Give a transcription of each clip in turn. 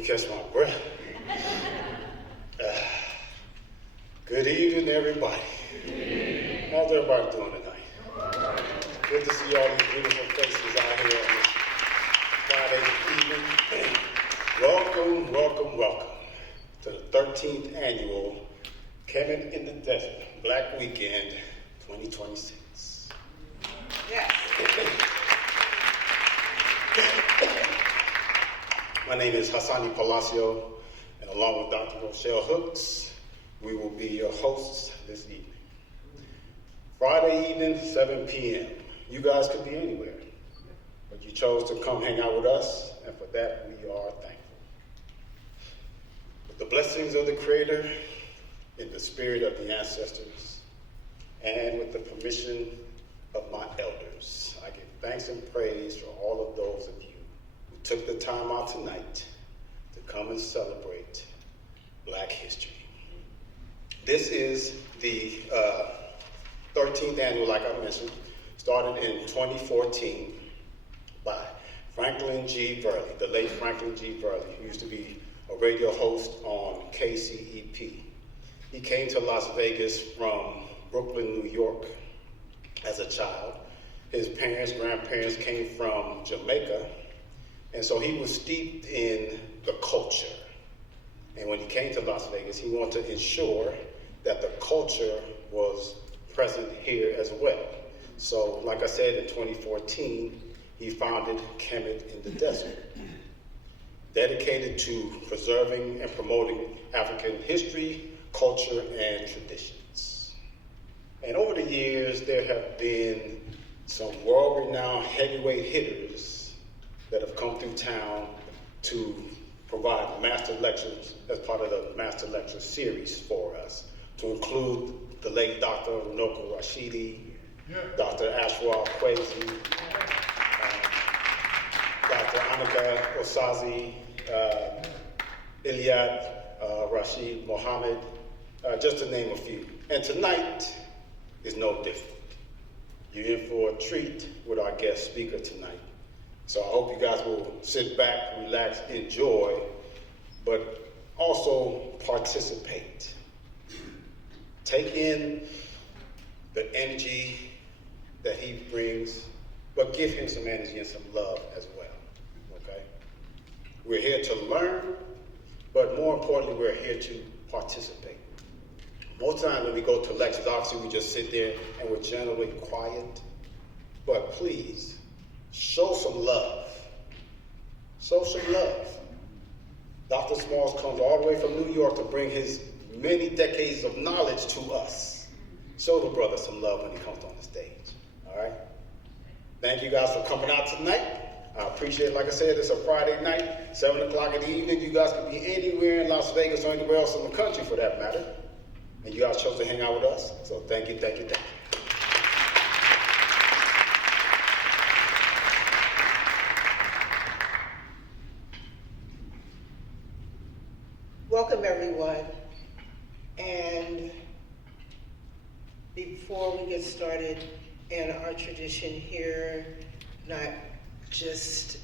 me catch my breath. Good evening, everybody. How's everybody doing tonight? Good to see all these beautiful faces out here on this Friday evening. Welcome, welcome, welcome to the 13th annual Kemet in the Desert Black Weekend 2026. Yes. My name is Hassani Palacio, and along with Dr. Rochelle Hooks, we will be your hosts this evening. Friday evening, 7 p.m. You guys could be anywhere, but you chose to come hang out with us, and for that, we are thankful. With the blessings of the Creator, in the spirit of the ancestors, and with the permission of my elders, I give thanks and praise for all of those of you who took the time out tonight to come and celebrate Black history. This is the 13th annual, like I mentioned, started in 2014 by Franklin G. Burley, the late Franklin G. Burley, who used to be a radio host on KCEP. He came to Las Vegas from Brooklyn, New York as a child. His parents, grandparents came from Jamaica, and so he was steeped in the culture. And when he came to Las Vegas, he wanted to ensure that the culture was present here as well. So, like I said, in 2014, he founded Kemet in the Desert, dedicated to preserving and promoting African history, culture, and traditions. And over the years, there have been some world-renowned heavyweight hitters that have come through town to provide master lectures as part of the master lecture series for us, to include the late Dr. Runoko Rashidi, Dr. Ashwa Kwesi, Dr. Anika Osazi, Iliad Rashid Mohammed, just to name a few. And tonight is no different. You're in for a treat with our guest speaker tonight. So I hope you guys will sit back, relax, enjoy, but also participate. Take in the energy that he brings, but give him some energy and some love as well, okay? We're here to learn, but more importantly, we're here to participate. Most times when we go to lectures, obviously we just sit there and we're generally quiet, but please, show some love. Show some love. Dr. Smalls comes all the way from New York to bring his many decades of knowledge to us. Show the brother some love when he comes on the stage, all right? Thank you guys for coming out tonight. I appreciate it. Like I said, it's a Friday night, 7 o'clock in the evening. You guys can be anywhere in Las Vegas or anywhere else in the country for that matter. And you guys chose to hang out with us. So thank you, thank you, thank you. Welcome, everyone. And before we get started in our tradition here, not just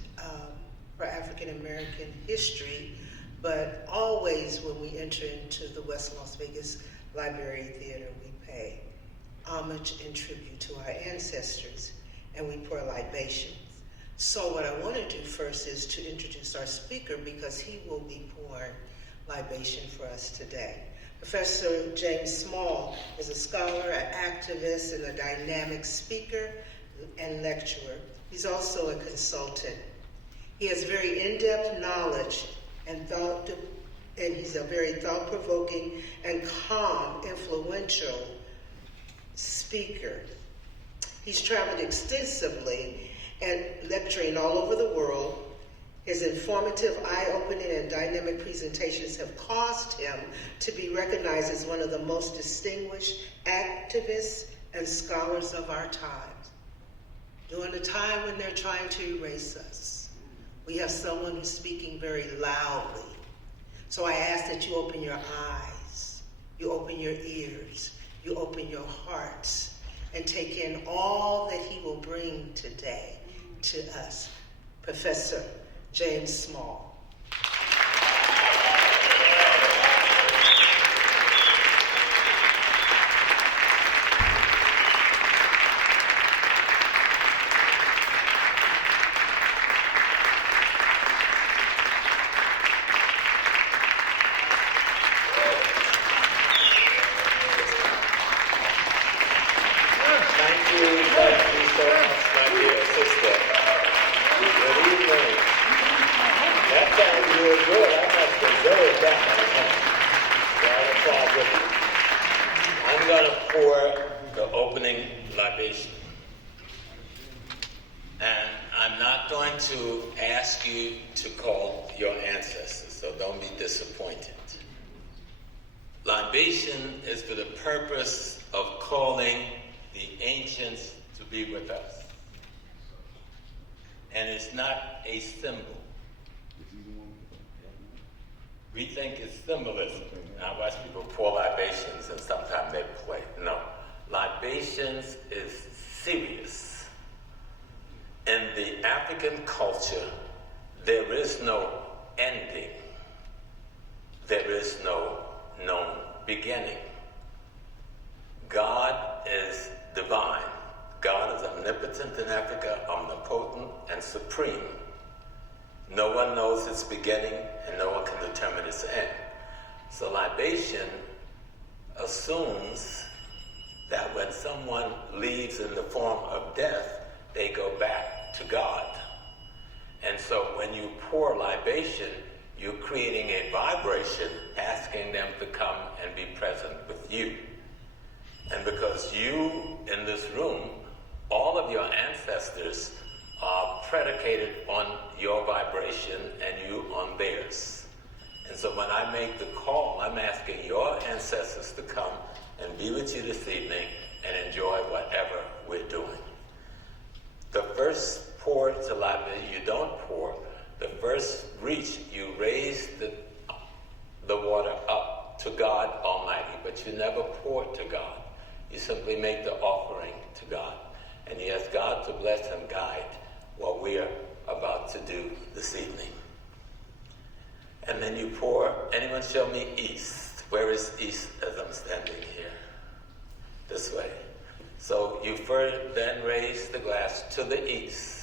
for African American history, but always when we enter into the West Las Vegas Library Theater, we pay homage and tribute to our ancestors, and we pour libations. So what I want to do first is to introduce our speaker, because he will be pouring libation for us today. Professor James Small is a scholar, an activist, and a dynamic speaker and lecturer. He's also a consultant. He has very in-depth knowledge and he's a very thought-provoking and calm, influential speaker. He's traveled extensively and lecturing all over the world. His informative, eye-opening, and dynamic presentations have caused him to be recognized as one of the most distinguished activists and scholars of our times. During a time when they're trying to erase us, we have someone who's speaking very loudly. So I ask that you open your eyes, you open your ears, you open your hearts, and take in all that he will bring today to us. Professor James Small. ask you to call your ancestors, so don't be disappointed. Libation is for the purpose of calling the ancients to be with us. And it's not a symbol. We think it's symbolism. I watch people pour libations and sometimes they play. No. Libations is serious. In the African culture, there is no ending. There is no known beginning. God is divine. God is omnipotent in Africa, omnipotent and supreme. No one knows its beginning and no one can determine its end. So libation assumes that when someone leaves in the form of death, they go back to God. And so when you pour libation, you're creating a vibration asking them to come and be present with you. And because you in this room, all of your ancestors are predicated on your vibration and you on theirs. And so when I make the call, I'm asking your ancestors to come and be with you this evening and enjoy whatever we're doing. The first pour to libation, you don't pour. The first reach, you raise the water up to God Almighty, but you never pour to God. You simply make the offering to God. And you ask God to bless and guide what we are about to do this evening. And then you pour. Anyone show me east? Where is east as I'm standing here? This way. So you then raise the glass to the east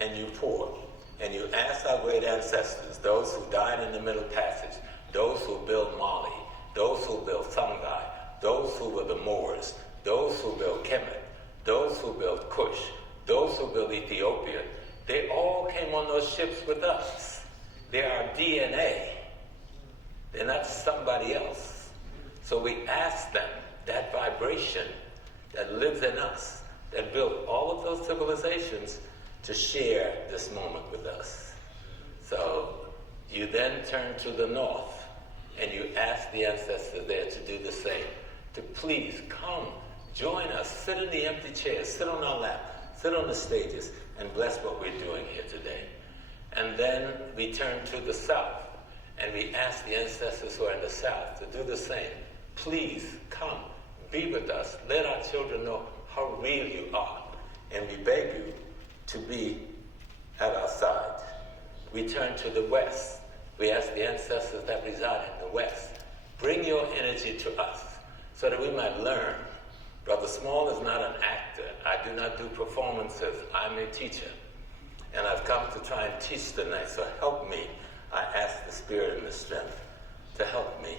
and you pour. And you ask our great ancestors, those who died in the Middle Passage, those who built Mali, those who built Songhai, those who were the Moors, those who built Kemet, those who built Kush, those who built Ethiopia, they all came on those ships with us. They are DNA. They're not somebody else. So we ask them, that vibration that lives in us, that built all of those civilizations, to share this moment with us. So you then turn to the north and you ask the ancestors there to do the same. To please come, join us, sit in the empty chairs, sit on our lap, sit on the stages, and bless what we're doing here today. And then we turn to the south and we ask the ancestors who are in the south to do the same. Please come, be with us, let our children know how real you are, and we beg you to be at our side. We turn to the west. We ask the ancestors that reside in the west, bring your energy to us so that we might learn. Brother Small is not an actor. I do not do performances. I'm a teacher. And I've come to try and teach tonight, so help me. I ask the Spirit and the strength to help me.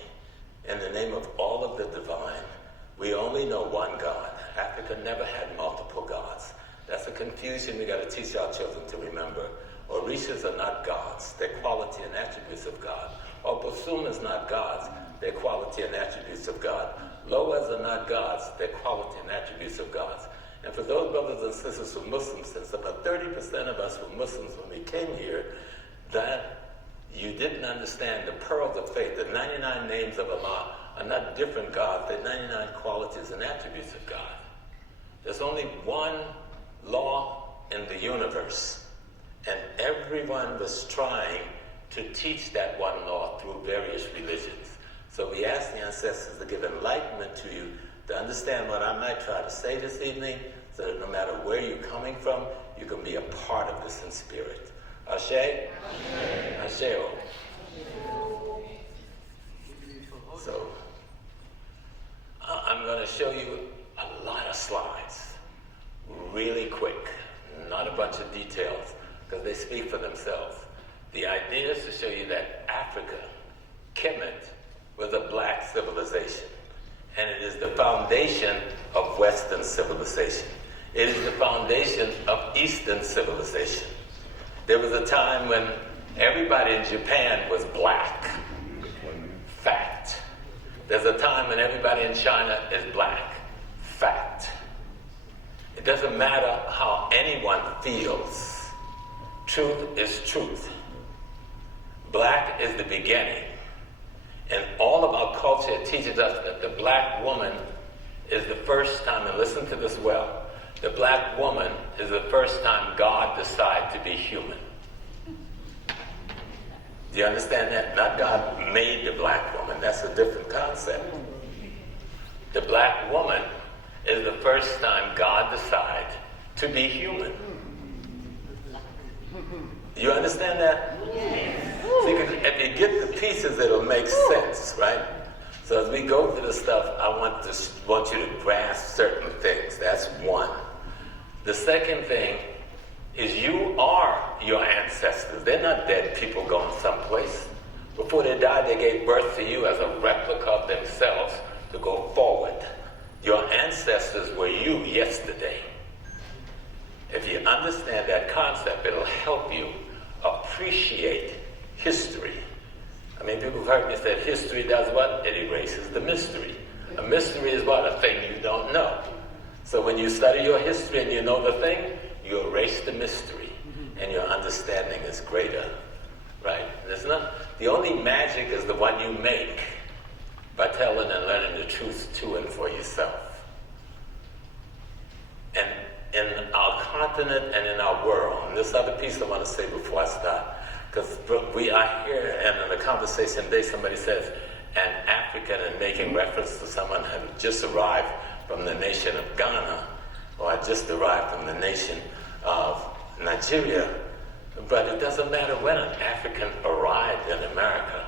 In the name of all of the divine, we only know one God. Africa never had multiple gods. That's a confusion we got to teach our children to remember. Orishas are not gods, they're quality and attributes of God. Or Bosumas not gods, they're quality and attributes of God. Loas are not gods, they're quality and attributes of gods. And for those brothers and sisters who are Muslims, since about 30% of us were Muslims when we came here, that you didn't understand the pearls of faith. The 99 names of Allah are not different gods, they're 99 qualities and attributes of God. There's only one law in the universe, and everyone was trying to teach that one law through various religions. So we ask the ancestors to give enlightenment to you to understand what I might try to say this evening, so that no matter where you're coming from, you can be a part of this in spirit. Ashe? Asheo. So I'm going to show you a lot of slides really quick, not a bunch of details, because they speak for themselves. The idea is to show you that Africa, Kemet, was a black civilization, and it is the foundation of Western civilization. It is the foundation of Eastern civilization. There was a time when everybody in Japan was black. Fact. There's a time when everybody in China is black. Fact. It doesn't matter how anyone feels. Truth is truth. that is the beginning. And all of our culture teaches us that the black woman is the first time, and listen to this well, the black woman is the first time God decided to be human. Do you understand that? Not God made the black woman. That's a different concept. The black woman is the first time God decided to be human. You understand that? Yes. See, if you get the pieces, it'll make sense, right? So as we go through the stuff, I want you to grasp certain things. That's one. The second thing is you are your ancestors. They're not dead people going someplace. Before they died, they gave birth to you as a replica of themselves to go forward. Your ancestors were you yesterday. If you understand that concept, it'll help you appreciate history. I mean, people have heard me say history does what? It erases the mystery. A mystery is what? A thing you don't know. So when you study your history and you know the thing, you erase the mystery, and your understanding is greater, right? There's not, the only magic is the one you make by telling and learning the truth to and for yourself. And in our continent and in our world, and this other piece I want to say before I start, because we are here, and in a conversation today, somebody says, an African, and making reference to someone who had just arrived from the nation of Ghana, or had just arrived from the nation of Nigeria. But it doesn't matter when an African arrived in America.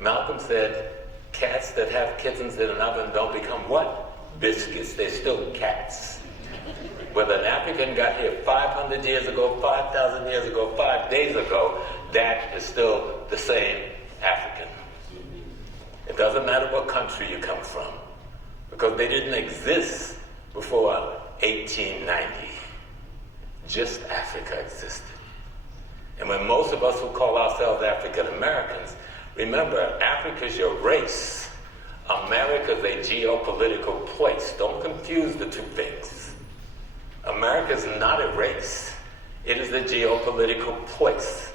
Malcolm said, cats that have kittens in an oven don't become what? Biscuits. They're still cats. Whether an African got here 500 years ago, 5,000 years ago, 5 days ago, that is still the same African. It doesn't matter what country you come from, because they didn't exist before 1890. Just Africa existed. And when most of us who call ourselves African Americans, remember, Africa's your race. America's a geopolitical place. Don't confuse the two things. America's not a race. It is a geopolitical place.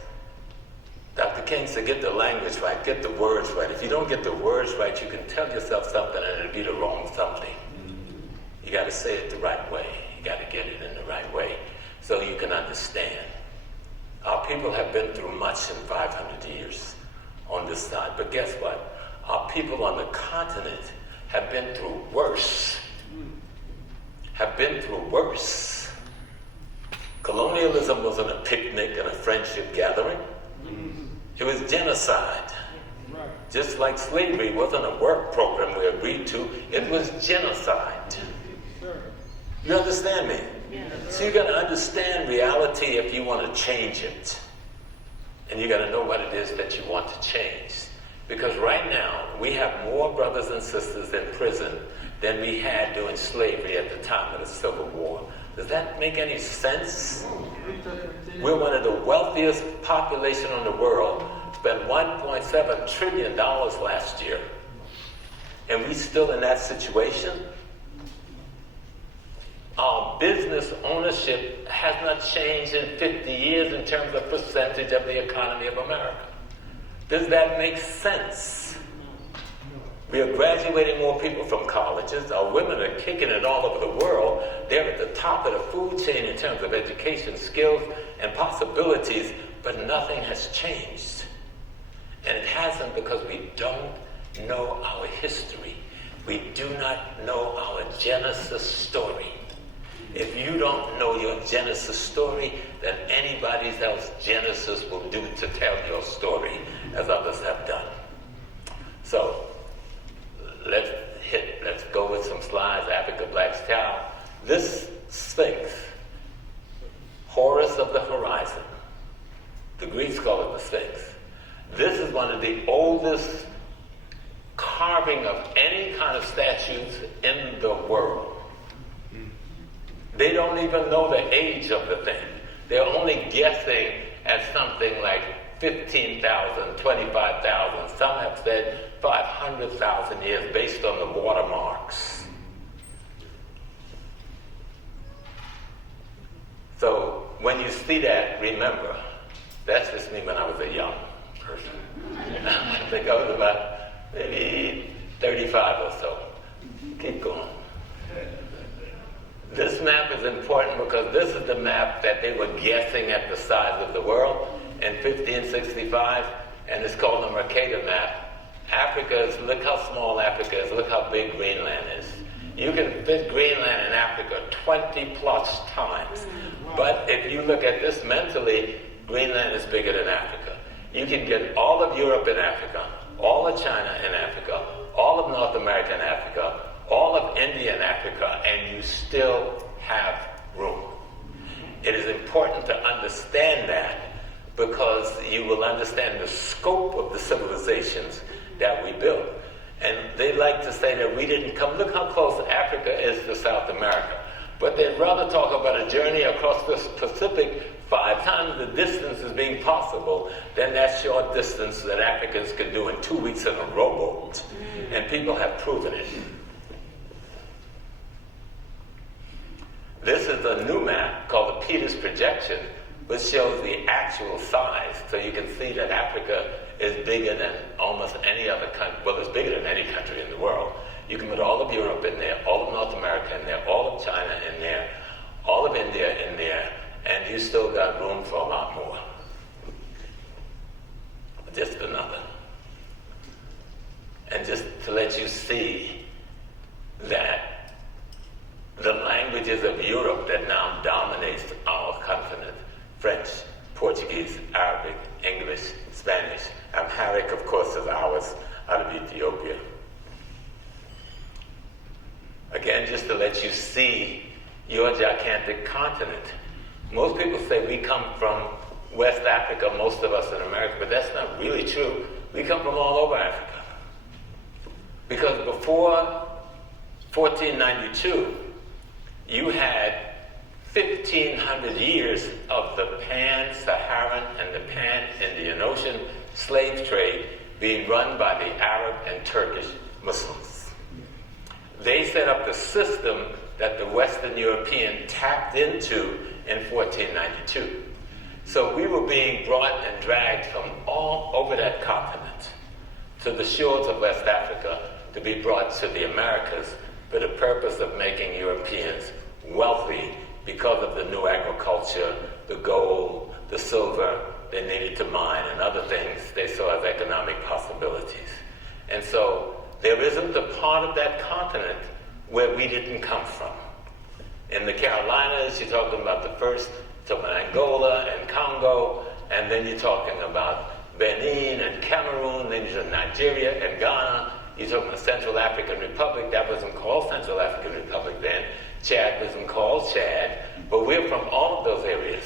Dr. King said, get the language right, get the words right. If you don't get the words right, you can tell yourself something and it'll be the wrong something. You got to say it the right way. You got to get it in the right way so you can understand. Our people have been through much in 500 years on this side. But guess what? Our people on the continent have been through worse. Have been through worse. Colonialism wasn't a picnic and a friendship gathering. It was genocide. Just like slavery wasn't a work program we agreed to, it was genocide. You understand me? So you got to understand reality if you want to change it. And you got to know what it is that you want to change. Because right now, we have more brothers and sisters in prison than we had during slavery at the time of the Civil War. Does that make any sense? We're one of the wealthiest population in the world, spent $1.7 trillion last year. And we still in that situation? Our business ownership has not changed in 50 years in terms of percentage of the economy of America. Does that make sense? We are graduating more people from colleges. Our women are kicking it all over the world. They're at the top of the food chain in terms of education, skills, and possibilities, but nothing has changed. And it hasn't because we don't know our history. We do not know our Genesis story. If you don't know your Genesis story, then anybody else's Genesis will do to tell your story, as others have done. So, let's go with some slides. Africa Black's Child. This Sphinx, Horus of the horizon, the Greeks call it the Sphinx. This is one of the oldest carving of any kind of statues in the world. They don't even know the age of the thing. They're only guessing at something like 15,000, 25,000. Some have said 500,000 years based on the watermarks. So when you see that, remember, that's just me when I was a young person. I think I was about maybe 35 or so. Keep going. This map is important because this is the map that they were guessing at the size of the world in 1565, and it's called the Mercator map. Africa is, look how small Africa is, look how big Greenland is. You can fit Greenland in Africa 20 plus times. But if you look at this mentally, Greenland is bigger than Africa. You can get all of Europe in Africa, all of China in Africa, all of North America in Africa, all of India in Africa, and you still have room. It is important to understand that because you will understand the scope of the civilizations that we built. And they like to say that we didn't come, look how close Africa is to South America. But they'd rather talk about a journey across the Pacific 5 times the distance as being possible than that short distance that Africans can do in 2 weeks in a rowboat. And people have proven it. This is a new map called the Peters projection, which shows the actual size. So you can see that Africa is bigger than almost any other country. Well, it's bigger than any country in the world. You can put all of Europe in there, all of North America in there, all of China in there, all of India in there, and you still got room for a lot more. Just another. And just to let you see that the languages of Europe that now dominates our continent, French, Portuguese, Arabic, English, Spanish, Amharic, of course, is ours out of Ethiopia. Again, just to let you see your gigantic continent. Most people say we come from West Africa, most of us in America, but that's not really true. We come from all over Africa. Because before 1492, you had 1,500 years of the pan-Saharan and the pan-Indian Ocean slave trade being run by the Arab and Turkish Muslims. They set up the system that the Western European tapped into in 1492. So we were being brought and dragged from all over that continent to the shores of West Africa to be brought to the Americas for the purpose of making Europeans wealthy because of the new agriculture, the gold, the silver they needed to mine, and other things they saw as economic possibilities. And so there isn't a part of that continent where we didn't come from. In the Carolinas, you're talking about the first, talking about Angola and Congo, and then you're talking about Benin and Cameroon, then you're talking Nigeria and Ghana, you're talking about Central African Republic. That wasn't called Central African Republic then. Chad wasn't called Chad, but we're from all of those areas.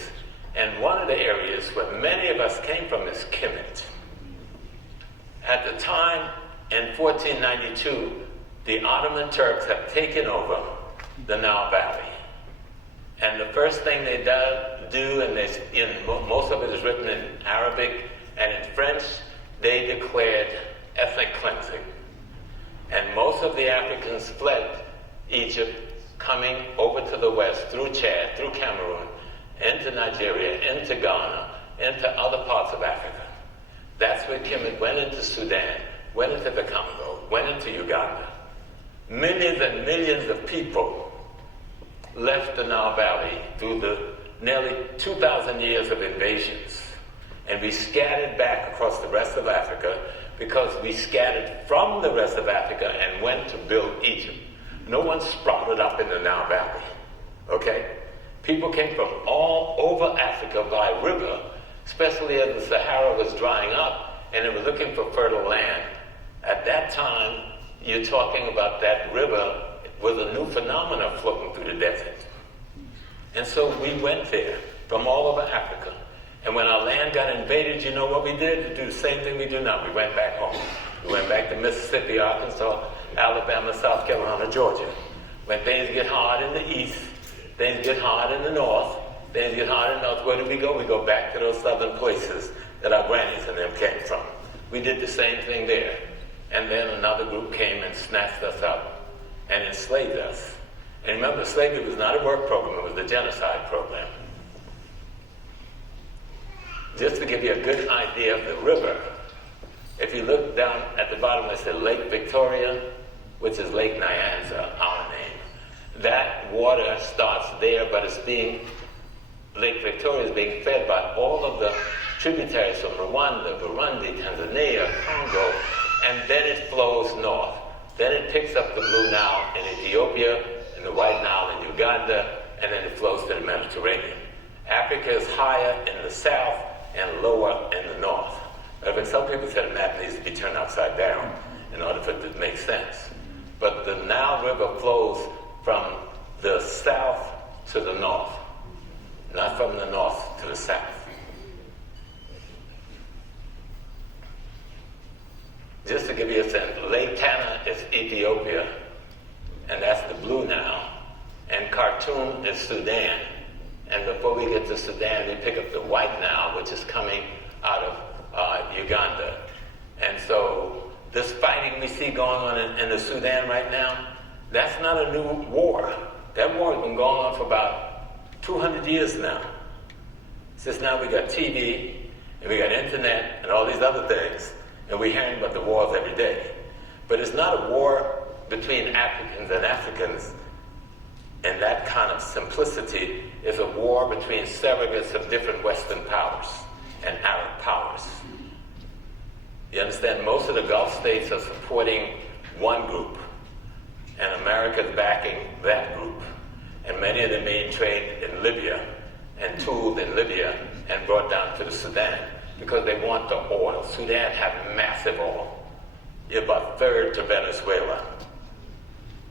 And one of the areas where many of us came from is Kemet. At the time, in 1492, the Ottoman Turks have taken over the Nile Valley. And the first thing they do, and most of it is written in Arabic and in French, they declared ethnic cleansing. And most of the Africans fled Egypt, coming over to the west through Chad, through Cameroon, into Nigeria, into Ghana, into other parts of Africa. That's where Kemet went into Sudan, went into the Congo, went into Uganda. Millions and millions of people left the Nile Valley through the nearly 2,000 years of invasions. And we scattered back across the rest of Africa because we scattered from the rest of Africa and went to build Egypt. No one sprouted up in the Nile Valley, okay? People came from all over Africa by river, especially as the Sahara was drying up and they were looking for fertile land. At that time, you're talking about that river was a new phenomenon floating through the desert. And so we went there from all over Africa. And when our land got invaded, you know what we did? We do the same thing we do now. We went back home. We went back to Mississippi, Arkansas, Alabama, South Carolina, Georgia. When things get hard in the east, things get hard in the north, things get hard in the north, where do we go? We go back to those southern places that our grannies and them came from. We did the same thing there. And then another group came and snatched us up and enslaved us. And remember, slavery was not a work program, it was the genocide program. Just to give you a good idea of the river, If you look down at the bottom, it says Lake Victoria, which is Lake Nyanza, our name. That water starts there, but Lake Victoria is being fed by all of the tributaries from Rwanda, Burundi, Tanzania, Congo, and then it flows north. Then it picks up the Blue Nile in Ethiopia, and the White Nile in Uganda, and then it flows to the Mediterranean. Africa is higher in the south and lower in the north. But some people say the map needs to be turned upside down in order for it to make sense. But the Nile River flows from the south to the north, not from the north to the south. Just to give you a sense, Lake Tana is Ethiopia, and that's the Blue Nile, and Khartoum is Sudan. And before we get to Sudan, we pick up the White Nile, which is coming out of Uganda. And so this fighting we see going on in the Sudan right now, that's not a new war. That war has been going on for about 200 years now. Since now we got TV, and we got internet, and all these other things, and we're hearing about the wars every day. But it's not a war between Africans and Africans in that kind of simplicity. It's a war between surrogates of different Western powers and Arab powers. You understand, most of the Gulf states are supporting one group, and America's backing that group. And many of them being trained in Libya and tooled in Libya and brought down to the Sudan because they want the oil. Sudan have massive oil. You're about third to Venezuela.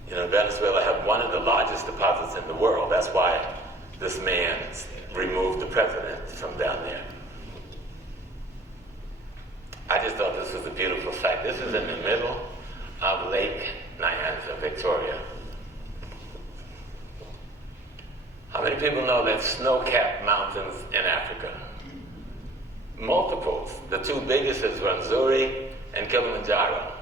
You know, Venezuela have one of the largest deposits in the world. That's why this man removed the president from down there. I just thought this was a beautiful sight. This is in the middle of Lake Nyanza, Victoria. How many people know that snow-capped mountains in Africa? Multiples. The two biggest is Rwenzori and Kilimanjaro.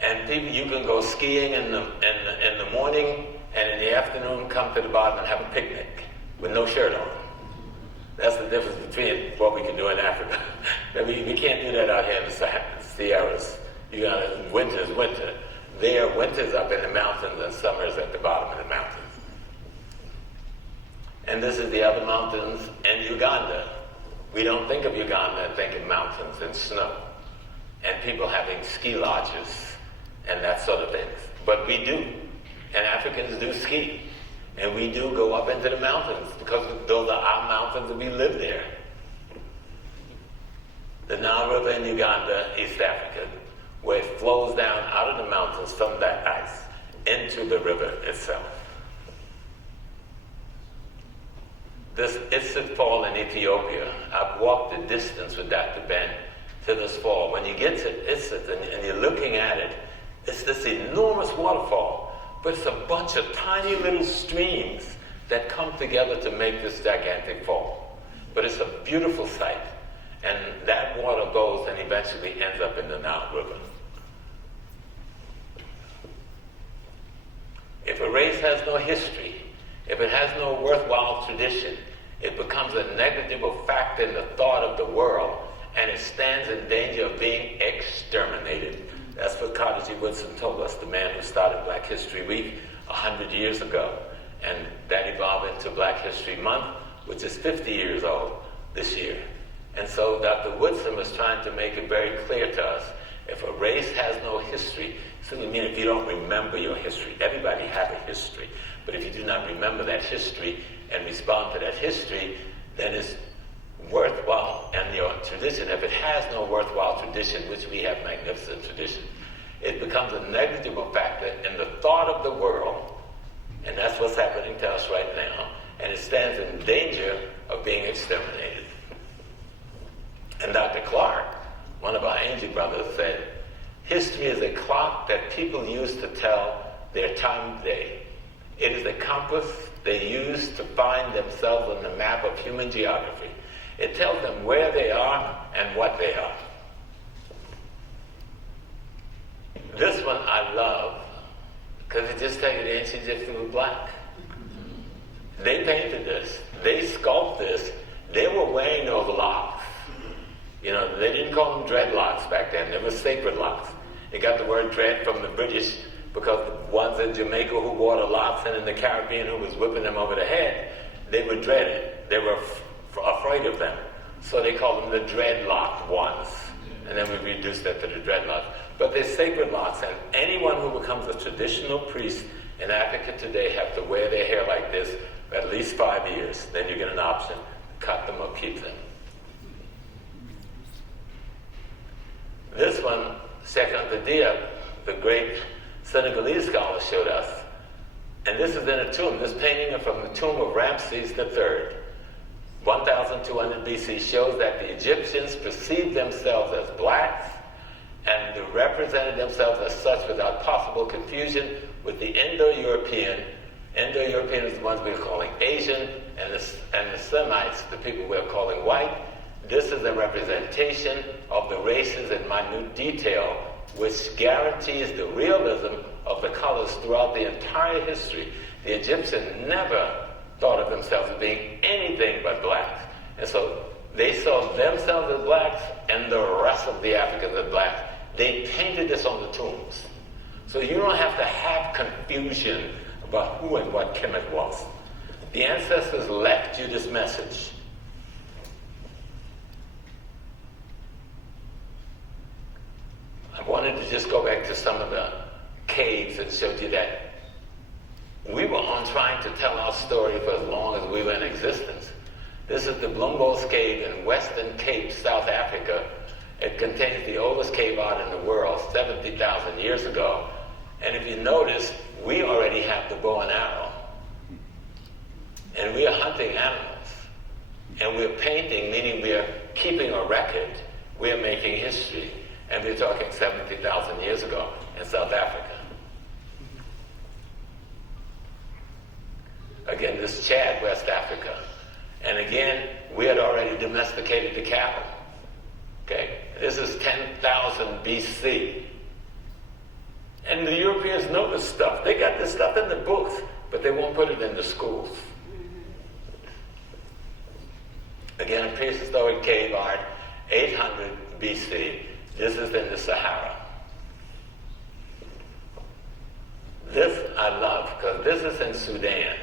And people, you can go skiing in the morning, and in the afternoon come to the bottom and have a picnic with no shirt on. That's the difference between what we can do in Africa. We can't do that out here in the Sierras. Winter's winter. There, winter's up in the mountains and summer's at the bottom of the mountains. And this is the other mountains in Uganda. We don't think of Uganda and think of mountains and snow and people having ski lodges and that sort of things. But we do. And Africans do ski. And we do go up into the mountains because those are our mountains and we live there. The Nile River in Uganda, East Africa, where it flows down out of the mountains from that ice into the river itself. This Isset Fall in Ethiopia, I've walked the distance with Dr. Ben to this fall. When you get to Isset and you're looking at it, it's this enormous waterfall, but it's a bunch of tiny little streams that come together to make this gigantic fall. But it's a beautiful sight, and that water goes and eventually ends up in the Nile River. If a race has no history, if it has no worthwhile tradition, it becomes a negligible factor in the thought of the world, and it stands in danger of being exterminated. That's what Carter G. Woodson told us, the man who started Black History Week 100 years ago. And that evolved into Black History Month, which is 50 years old this year. And so Dr. Woodson was trying to make it very clear to us, if a race has no history, so you mean if you don't remember your history, everybody has a history, but if you do not remember that history and respond to that history, then it's worthwhile. And your tradition, if it has no worthwhile tradition, which we have magnificent tradition, it becomes a negligible factor in the thought of the world, and that's what's happening to us right now, and it stands in danger of being exterminated. And Dr. Clark, one of our Angel brothers, said, history is a clock that people use to tell their time of day. It is a compass they use to find themselves on the map of human geography. It tells them where they are and what they are. This one I love because it just tells you the ancient Egyptians were black. They painted this. They sculpted this. They were wearing those locks. You know, they didn't call them dreadlocks back then. They were sacred locks. They got the word dread from the British because the ones in Jamaica who wore the locks and in the Caribbean who was whipping them over the head, they were dreaded. They were afraid of them. So they called them the dreadlock ones. And then we reduced that to the dreadlocks. But they're sacred locks, and anyone who becomes a traditional priest in Africa today have to wear their hair like this for at least 5 years. Then you get an option, cut them or keep them. This one, Sheikh Anta Diop, the great Senegalese scholar, showed us. And this is in a tomb. This painting is from the tomb of Ramses III. 1200 BC shows that the Egyptians perceived themselves as blacks and represented themselves as such without possible confusion with the Indo-European. Indo-European is the ones we're calling Asian, and the Semites, the people we're calling white. This is a representation of the races in minute detail, which guarantees the realism of the colors throughout the entire history. The Egyptians never thought of themselves as being anything but blacks. And so they saw themselves as blacks and the rest of the Africans as blacks. They painted this on the tombs. So you don't have to have confusion about who and what Kemet was. The ancestors left you this message. I wanted to just go back to some of the caves and showed you that we were on trying to tell our story for as long as we were in existence. This is the Bloembols Cave in Western Cape, South Africa. It contains the oldest cave art in the world, 70,000 years ago. And if you notice, we already have the bow and arrow. And we are hunting animals. And we're painting, meaning we're keeping a record. We're making history. And we're talking 70,000 years ago in South Africa. Again, this is Chad, West Africa. And again, we had already domesticated the cattle. Okay? This is 10,000 BC. And the Europeans know this stuff. They got this stuff in the books, but they won't put it in the schools. Again, prehistoric cave art, 800 BC. This is in the Sahara. This I love, because this is in Sudan.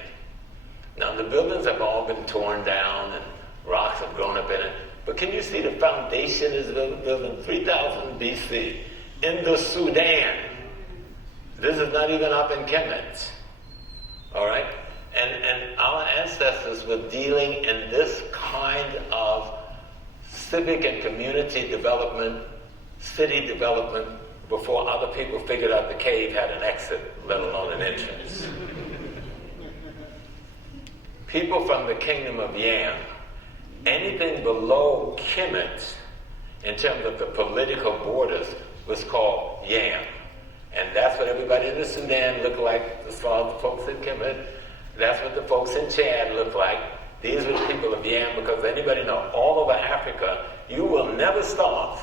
Now, the buildings have all been torn down and rocks have grown up in it. But can you see the foundation is built in 3000 BC in the Sudan? This is not even up in Kemet. All right? And our ancestors were dealing in this kind of civic and community development, city development, before other people figured out the cave had an exit, let alone an entrance. People from the kingdom of Yam, anything below Kemet, in terms of the political borders, was called Yam. And that's what everybody in the Sudan looked like as far as the folks in Kemet. That's what the folks in Chad look like. These were the people of Yam, because anybody know, all over Africa, you will never starve.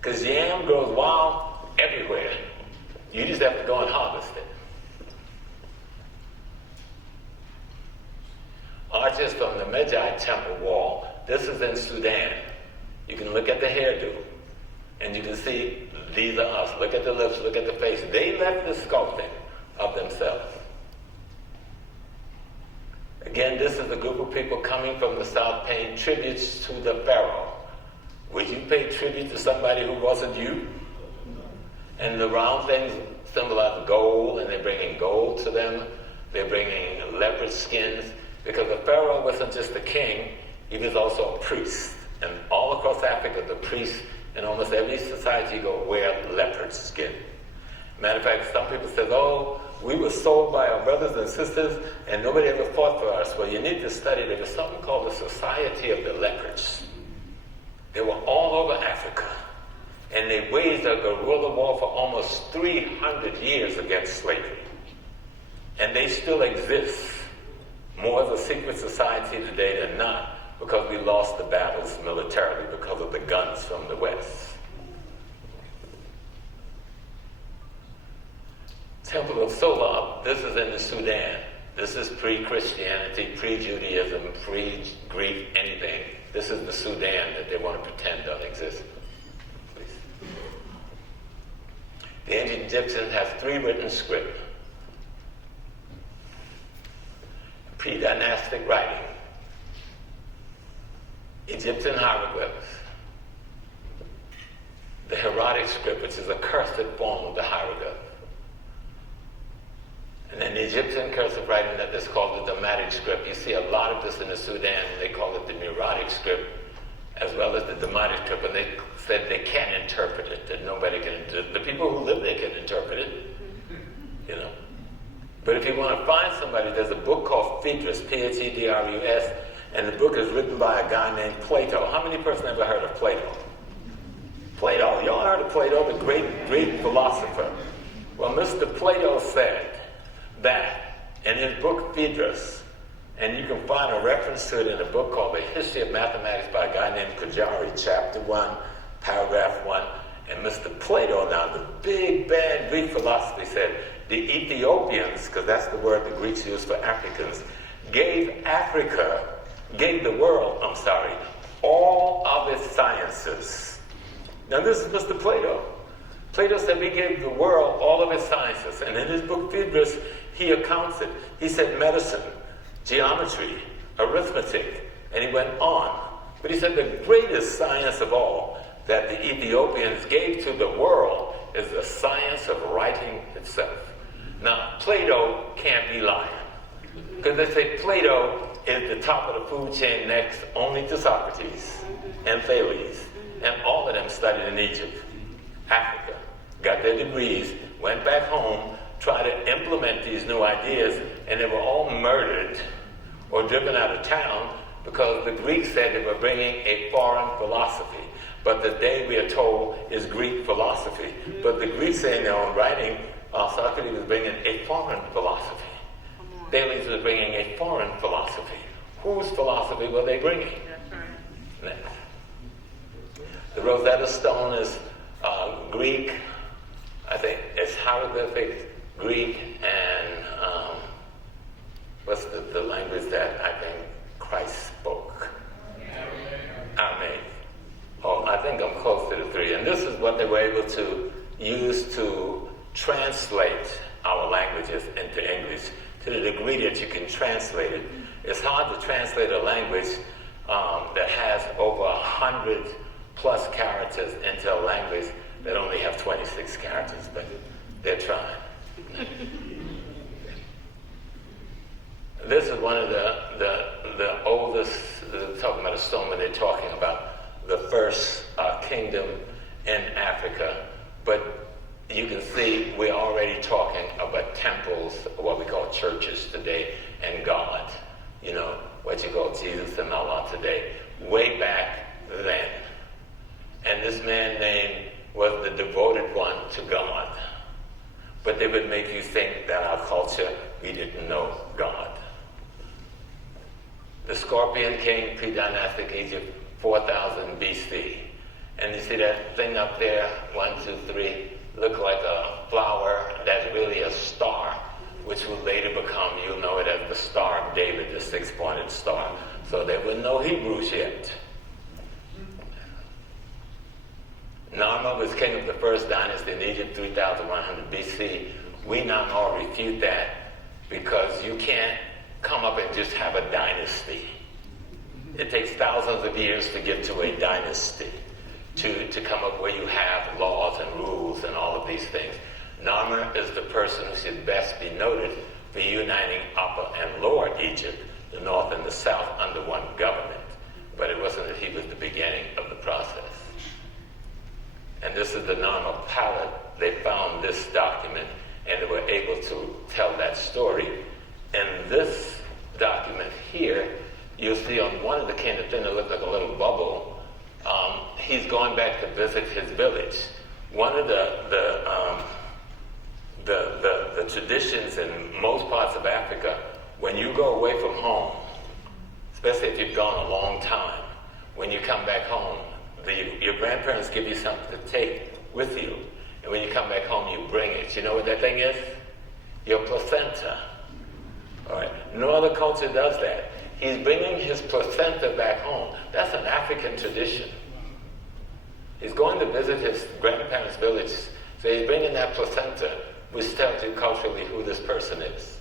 Because yam grows wild everywhere. You just have to go and harvest it. Arches from the Medjay temple wall. This is in Sudan. You can look at the hairdo, and you can see these are us. Look at the lips, look at the face. They left the sculpting of themselves. Again, this is a group of people coming from the south paying tributes to the pharaoh. Would you pay tribute to somebody who wasn't you? And the round things symbolize gold, and they're bringing gold to them. They're bringing leopard skins, because the pharaoh wasn't just a king, he was also a priest. And all across Africa, the priests in almost every society you go wear leopard skin. Matter of fact, some people say, oh, we were sold by our brothers and sisters and nobody ever fought for us. Well, you need to study. There was something called the Society of the Leopards. They were all over Africa. And they waged a guerrilla war for almost 300 years against slavery. And they still exist. More as a secret society today than not, because we lost the battles militarily because of the guns from the West. Temple of Solab, this is in the Sudan. This is pre-Christianity, pre-Judaism, pre-Greek, anything. This is the Sudan that they want to pretend don't exist. Please. The ancient Egyptians have 3 written script. Pre-dynastic writing. Egyptian hieroglyphs. The Hieratic script, which is a cursive form of the hieroglyph. And then the Egyptian cursive writing that is called the Dhammatic script. You see a lot of this in the Sudan, and they call it the Muratic script, as well as the Dhammatic script, and they said they can't interpret it, that nobody can, the people who live there can interpret it, you know. But if you want to find somebody, there's a book called Phaedrus, P-H-E-D-R-U-S, and the book is written by a guy named Plato. How many persons ever heard of Plato? Plato, y'all heard of Plato, the great Greek philosopher. Well, Mr. Plato said that in his book Phaedrus, and you can find a reference to it in a book called The History of Mathematics by a guy named Kajari, chapter 1, paragraph 1. And Mr. Plato, now the big bad Greek philosophy, said the Ethiopians, because that's the word the Greeks use for Africans, gave the world, all of its sciences. Now this is Mr. Plato. Plato said we gave the world all of its sciences. And in his book Phaedrus, he accounts it. He said medicine, geometry, arithmetic, and he went on. But he said the greatest science of all that the Ethiopians gave to the world is the science of writing itself. Now, Plato can't be lying. Because they say Plato is the top of the food chain next only to Socrates and Thales. And all of them studied in Egypt, Africa, got their degrees, went back home, tried to implement these new ideas, and they were all murdered or driven out of town because the Greeks said they were bringing a foreign philosophy. But today we are told is Greek philosophy. But the Greeks say in their own writing, Socrates was bringing a foreign philosophy. Thales was bringing a foreign philosophy. Whose philosophy were they bringing? That's right. Next. The Rosetta Stone is Greek. I think it's hieroglyphic Greek, and what's the language that I think Christ spoke? Aramaic. Oh, I think I'm close to the 3. And this is what they were able to use to translate our languages into English to the degree that you can translate it. It's hard to translate a language that has over 100 plus characters into a language that only have 26 characters, but they're trying. This is one of the oldest, talking about a stone when they're talking about the first kingdom in Africa. But you can see we're already talking about temples, what we call churches today, and God. You know, what you call Jesus and Allah today. Way back then. And this man name was the devoted one to God. But they would make you think that our culture, we didn't know God. The Scorpion King, pre-dynastic Egypt, 4000 BC. And you see that thing up there, 1, 2, 3, look like a flower that's really a star, which will later become, you'll know it as the Star of David, the 6-pointed star. So they wouldn't know Hebrews yet. Narmer was king of the first dynasty in Egypt, 3100 BC. We now all refute that because you can't come up and just have a dynasty. It takes thousands of years to get to a dynasty, to come up where you have laws and rules and all of these things. Narmer is the person who should best be noted for uniting Upper and Lower Egypt, the north and the south, under one government. But it wasn't that he was the beginning of the process. And this is the Narmer palette. They found this document and they were able to tell that story. And this document here, you'll see on one of the kind of thing that looked like a little bubble, he's going back to visit his village. One of the traditions in most parts of Africa, when you go away from home, especially if you've gone a long time, when you come back home, your grandparents give you something to take with you. And when you come back home, you bring it. You know what that thing is? Your placenta. All right. No other culture does that. he's bringing his placenta back home. That's an African tradition. He's going to visit his grandparents' village, so he's bringing that placenta, which tells you culturally who this person is.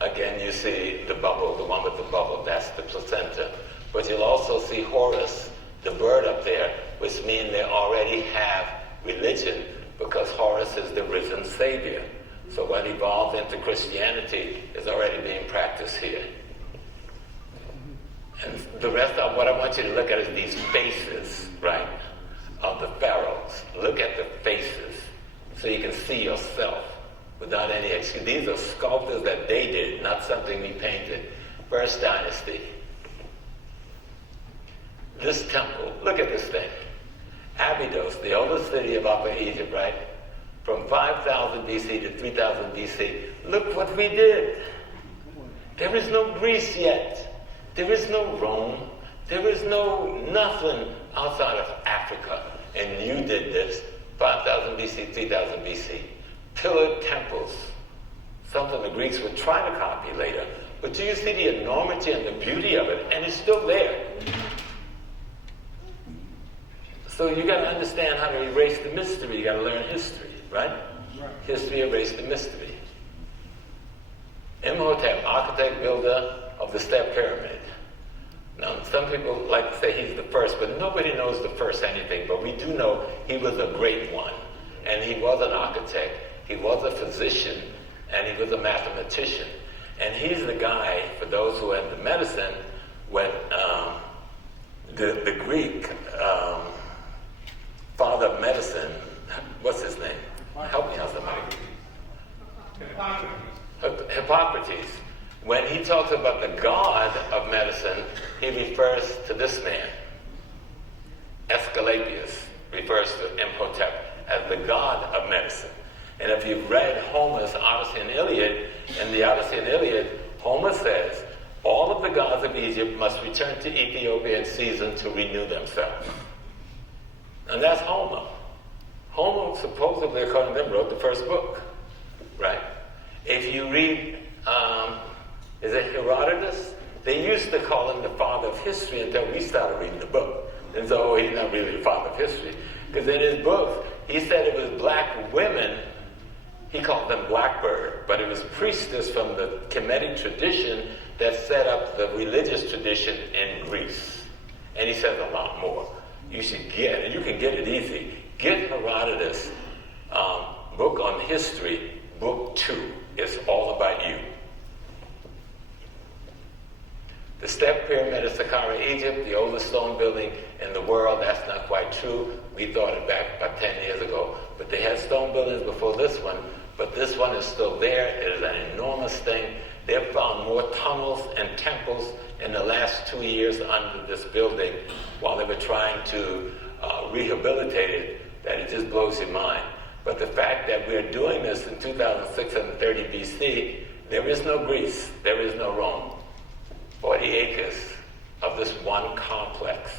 Again, you see the bubble, the one with the bubble, that's the placenta. But you'll also see Horus, the bird up there, which means they already have religion, because Horus is the risen Savior. So what evolved into Christianity is already being practiced here. And the rest of what I want you to look at is these faces, right, of the pharaohs. Look at the faces so you can see yourself without any excuse. These are sculptures that they did, not something we painted. First dynasty. This temple, look at this thing. Abydos, the oldest city of Upper Egypt, right? From 5000 BC to 3000 BC. Look what we did. There is no Greece yet. There is no Rome. There is no nothing outside of Africa. And you did this 5000 BC, 3000 BC. Pillared temples. Something the Greeks would try to copy later. But do you see the enormity and the beauty of it? And it's still there. So you got to understand how to erase the mystery. You got to learn history, right? History erased the mystery. Imhotep, architect, builder of the Step Pyramid. Now, some people like to say he's the first, but nobody knows the first anything. But we do know he was a great one. And he was an architect. He was a physician. And he was a mathematician. And he's the guy, for those who are into medicine, when the Greek father of medicine, what's his name? Help me out, somebody. Hippocrates. When he talks about the god of medicine, he refers to this man. Asclepius refers to Imhotep as the god of medicine. And if you've read Homer's Odyssey and Iliad, in the Odyssey and Iliad, Homer says, all of the gods of Egypt must return to Ethiopia in season to renew themselves. And that's Homer. Homer, supposedly, according to them, wrote the first book, right? If you read, is it Herodotus? They used to call him the father of history until we started reading the book. And so he's not really the father of history. Because in his books, he said it was black women, he called them blackbird, but it was priestess from the Kemetic tradition that set up the religious tradition in Greece. And he says a lot more. You should get, and you can get it easy, get Herodotus' book on history, book 2. It's all about you. The Step Pyramid of Saqqara, Egypt, the oldest stone building in the world. That's not quite true. We thought it back about 10 years ago. But they had stone buildings before this one. But this one is still there. It is an enormous thing. They've found more tunnels and temples in the last 2 years under this building while they were trying to rehabilitate it, that it just blows your mind. But the fact that we're doing this in 2630 BC, there is no Greece, there is no Rome. 40 acres of this one complex.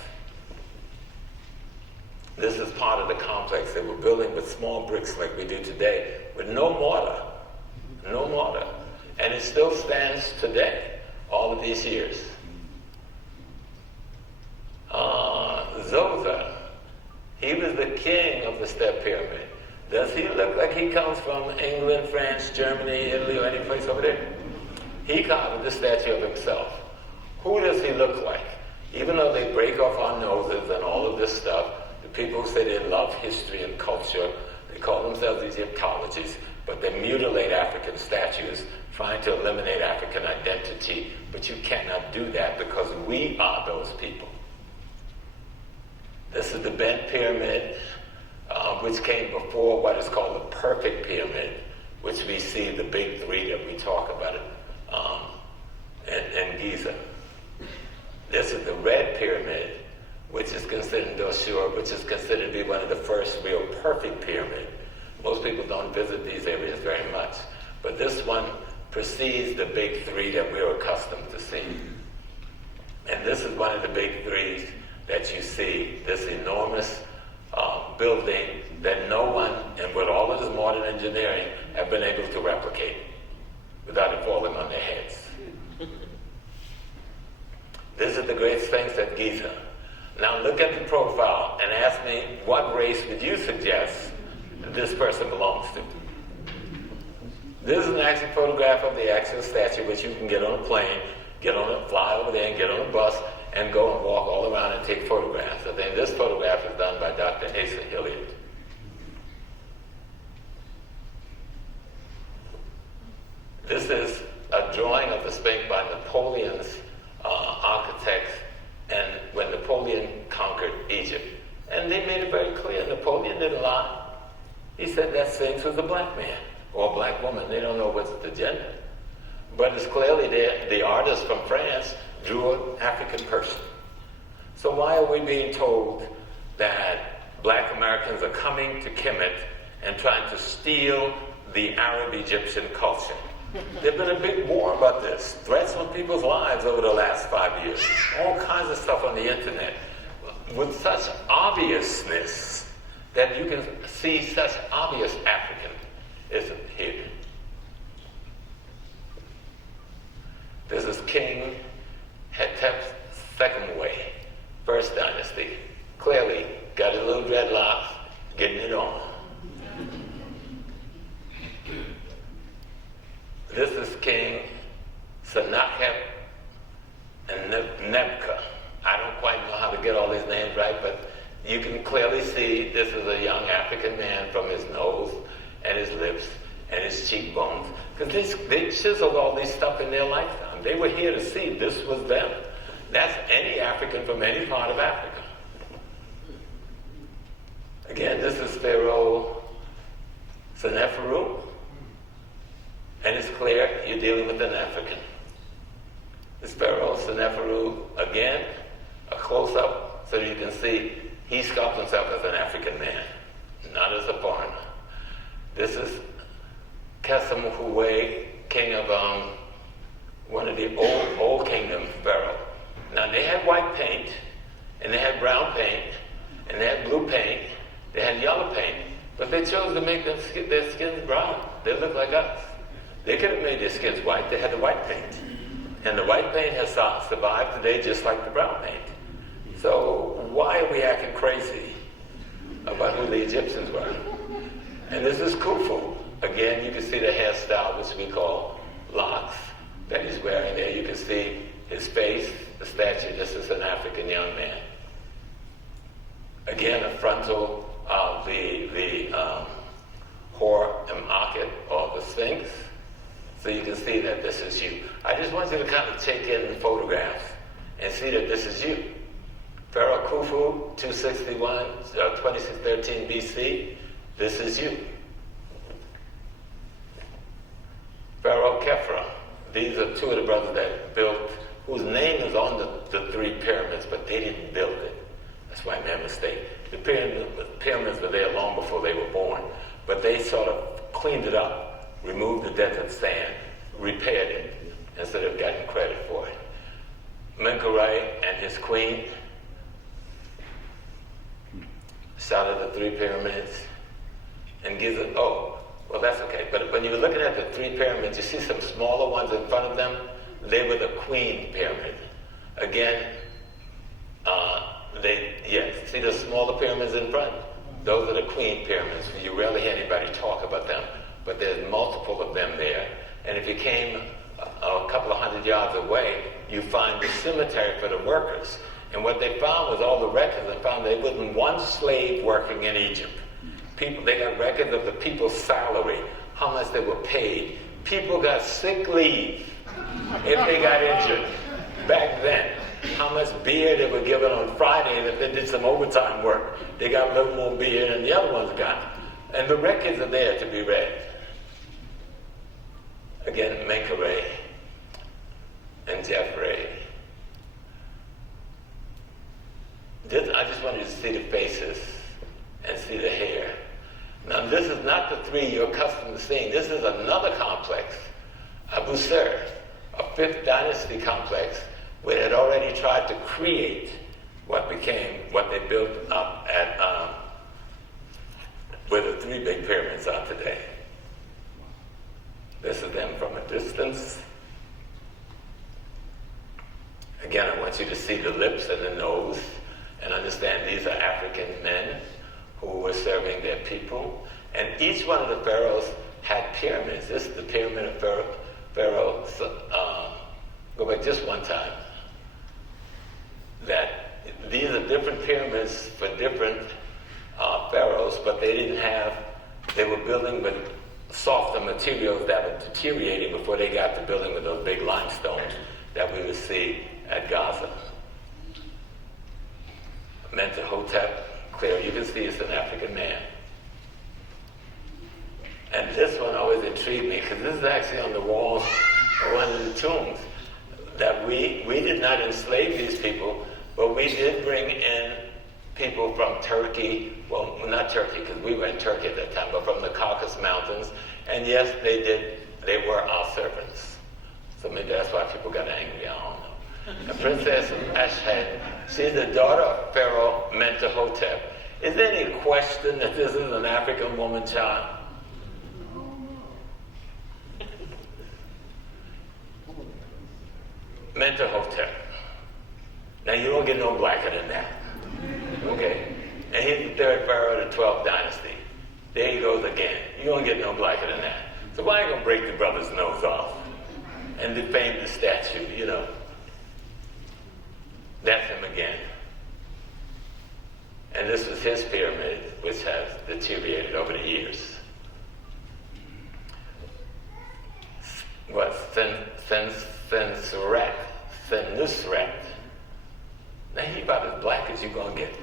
This is part of the complex they were building with small bricks like we do today, with no mortar. No mortar. And it still stands today, all of these years. Zoser, he was the king of the Step Pyramid. Does he look like he comes from England, France, Germany, Italy, or any place over there? He carved the statue of himself. Who does he look like? Even though they break off our noses and all of this stuff, the people who say they love history and culture, they call themselves Egyptologists, but they mutilate African statues, trying to eliminate African identity. But you cannot do that because we are those people. This is the bent pyramid, which came before what is called the perfect pyramid, which we see the big three that we talk about in Giza. This is the red pyramid, which is considered Dosur, which is considered to be one of the first real perfect pyramid. Most people don't visit these areas very much, but this one precedes the big three that we're accustomed to seeing. And this is one of the big threes that you see, this enormous building that no one, and with all of this modern engineering, have been able to replicate without it falling on their heads. great sphinx at Giza. Now look at the profile and ask me, what race would you suggest this person belongs to? This is an actual photograph of the actual statue, which you can get on a plane, fly over there and get on a bus and go and walk all around and take photographs. I think this photograph is done by Dr. Asa Hilliard. This is a drawing of the Sphinx by Napoleon's architects, and when Napoleon conquered Egypt. And they made it very clear, Napoleon didn't lie. He said that Sphinx was a black man or a black woman. They don't know what's the gender. But it's clearly there, the artist from France drew an African person. So why are we being told that black Americans are coming to Kemet and trying to steal the Arab-Egyptian culture? There's been a big war about this. Threats on people's lives over the last 5 years. All kinds of stuff on the internet with such obviousness that you can see such obvious Africanism here. This is King Hetep's second way, first dynasty. Clearly, got his little dreadlocks, getting it on. This is King Sennacherib and Nebka. I don't quite know how to get all these names right, but you can clearly see this is a young African man from his nose and his lips and his cheekbones. Because they chiseled all this stuff in their lifetime. They were here to see this was them. That's any African from any part of Africa. Again, this is Pharaoh Seneferu. And it's clear you're dealing with an African. This Pharaoh Seneferu, again, a close-up so you can see he sculpted himself as an African man, not as a foreigner. This is Kesemuhuwe, king of one of the old kingdom pharaoh. Now they had white paint, and they had brown paint, and they had blue paint, they had yellow paint, but they chose to make their skins brown. They look like us. They could have made their skins white. They had the white paint. And the white paint has survived today just like the brown paint. So why are we acting crazy about who the Egyptians were? And this is Khufu. Again, you can see the hairstyle, which we call locks, that he's wearing there. You can see his face, the statue. This is an African young man. Again, a frontal of the Hor M'Akhet, or the Sphinx. So you can see that this is you. I just want you to kind of take in the photographs and see that this is you. Pharaoh Khufu, 2613 BC, this is you. Pharaoh Khafre, these are two of the brothers that built, whose name is on the three pyramids, but they didn't build it. That's why I made a mistake. The pyramids were there long before they were born, but they sort of cleaned it up. Removed the desert sand, repaired it, instead of getting credit for it. Menkaure and his queen sat at the three pyramids, and Giza, oh, well that's okay, but when you're looking at the three pyramids, you see some smaller ones in front of them, they were the queen pyramid. Again, see the smaller pyramids in front? Those are the queen pyramids. You rarely hear anybody talk about them. But there's multiple of them there. And if you came a couple of 100 yards away, you find the cemetery for the workers. And what they found was all the records. They found there wasn't one slave working in Egypt. They got records of the people's salary, how much they were paid. People got sick leave if they got injured back then. How much beer they were given on Friday, and if they did some overtime work, they got a little more beer than the other ones got. And the records are there to be read. Again, Menkaure and Jeffrey. I just want you to see the faces and see the hair. Now, this is not the three you're accustomed to seeing. This is another complex, Abu Sir, a 5th dynasty complex, where they had already tried to create what they built up at where the three big pyramids are today. This is them from a distance. Again, Again, I want you to see the lips and the nose and understand these are African men who were serving their people. And each one of the pharaohs had pyramids. This is the pyramid of Pharaoh. Go back just one time. That these are different pyramids for different pharaohs, but they were building with softer materials that were deteriorating before they got to building with those big limestones that we would see at Gaza. Mentuhotep, clear, you can see it's an African man. And this one always intrigued me because this is actually on the walls of one of the tombs. That we did not enslave these people, but we did bring in people from Turkey, well, not Turkey because we were in Turkey at that time, but from the Caucasus Mountains. And yes, they were our servants. So maybe that's why people got angry, I don't know. And Princess Ashhed, she's the daughter of Pharaoh Mentuhotep. Is there any question that this is an African woman child? Mentuhotep. Now you don't get no blacker than that. Okay? And he's the third pharaoh of the 12th dynasty. There he goes again. You don't get no blacker than that. So why ain't gonna break the brother's nose off and defame the statue, you know? That's him again. And this was his pyramid, which has deteriorated over the years. What? Senusret. Now he about as black as you're gonna get.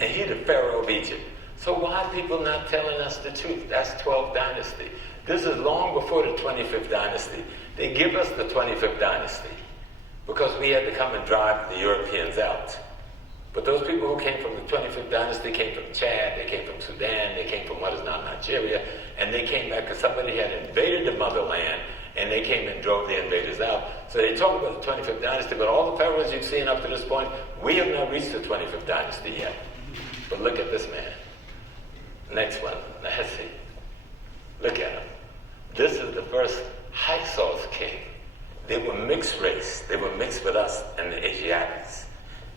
And he the pharaoh of Egypt. So why are people not telling us the truth? That's 12th dynasty. This is long before the 25th dynasty. They give us the 25th dynasty because we had to come and drive the Europeans out. But those people who came from the 25th dynasty came from Chad, they came from Sudan, they came from what is now Nigeria, and they came back because somebody had invaded the motherland, and they came and drove the invaders out. So they talk about the 25th dynasty, but all the pharaohs you've seen up to this point, we have not reached the 25th dynasty yet. But look at this man. Next one, Nahesi. Look at him. This is the first Hyksos king. They were mixed race. They were mixed with us and the Asiatics.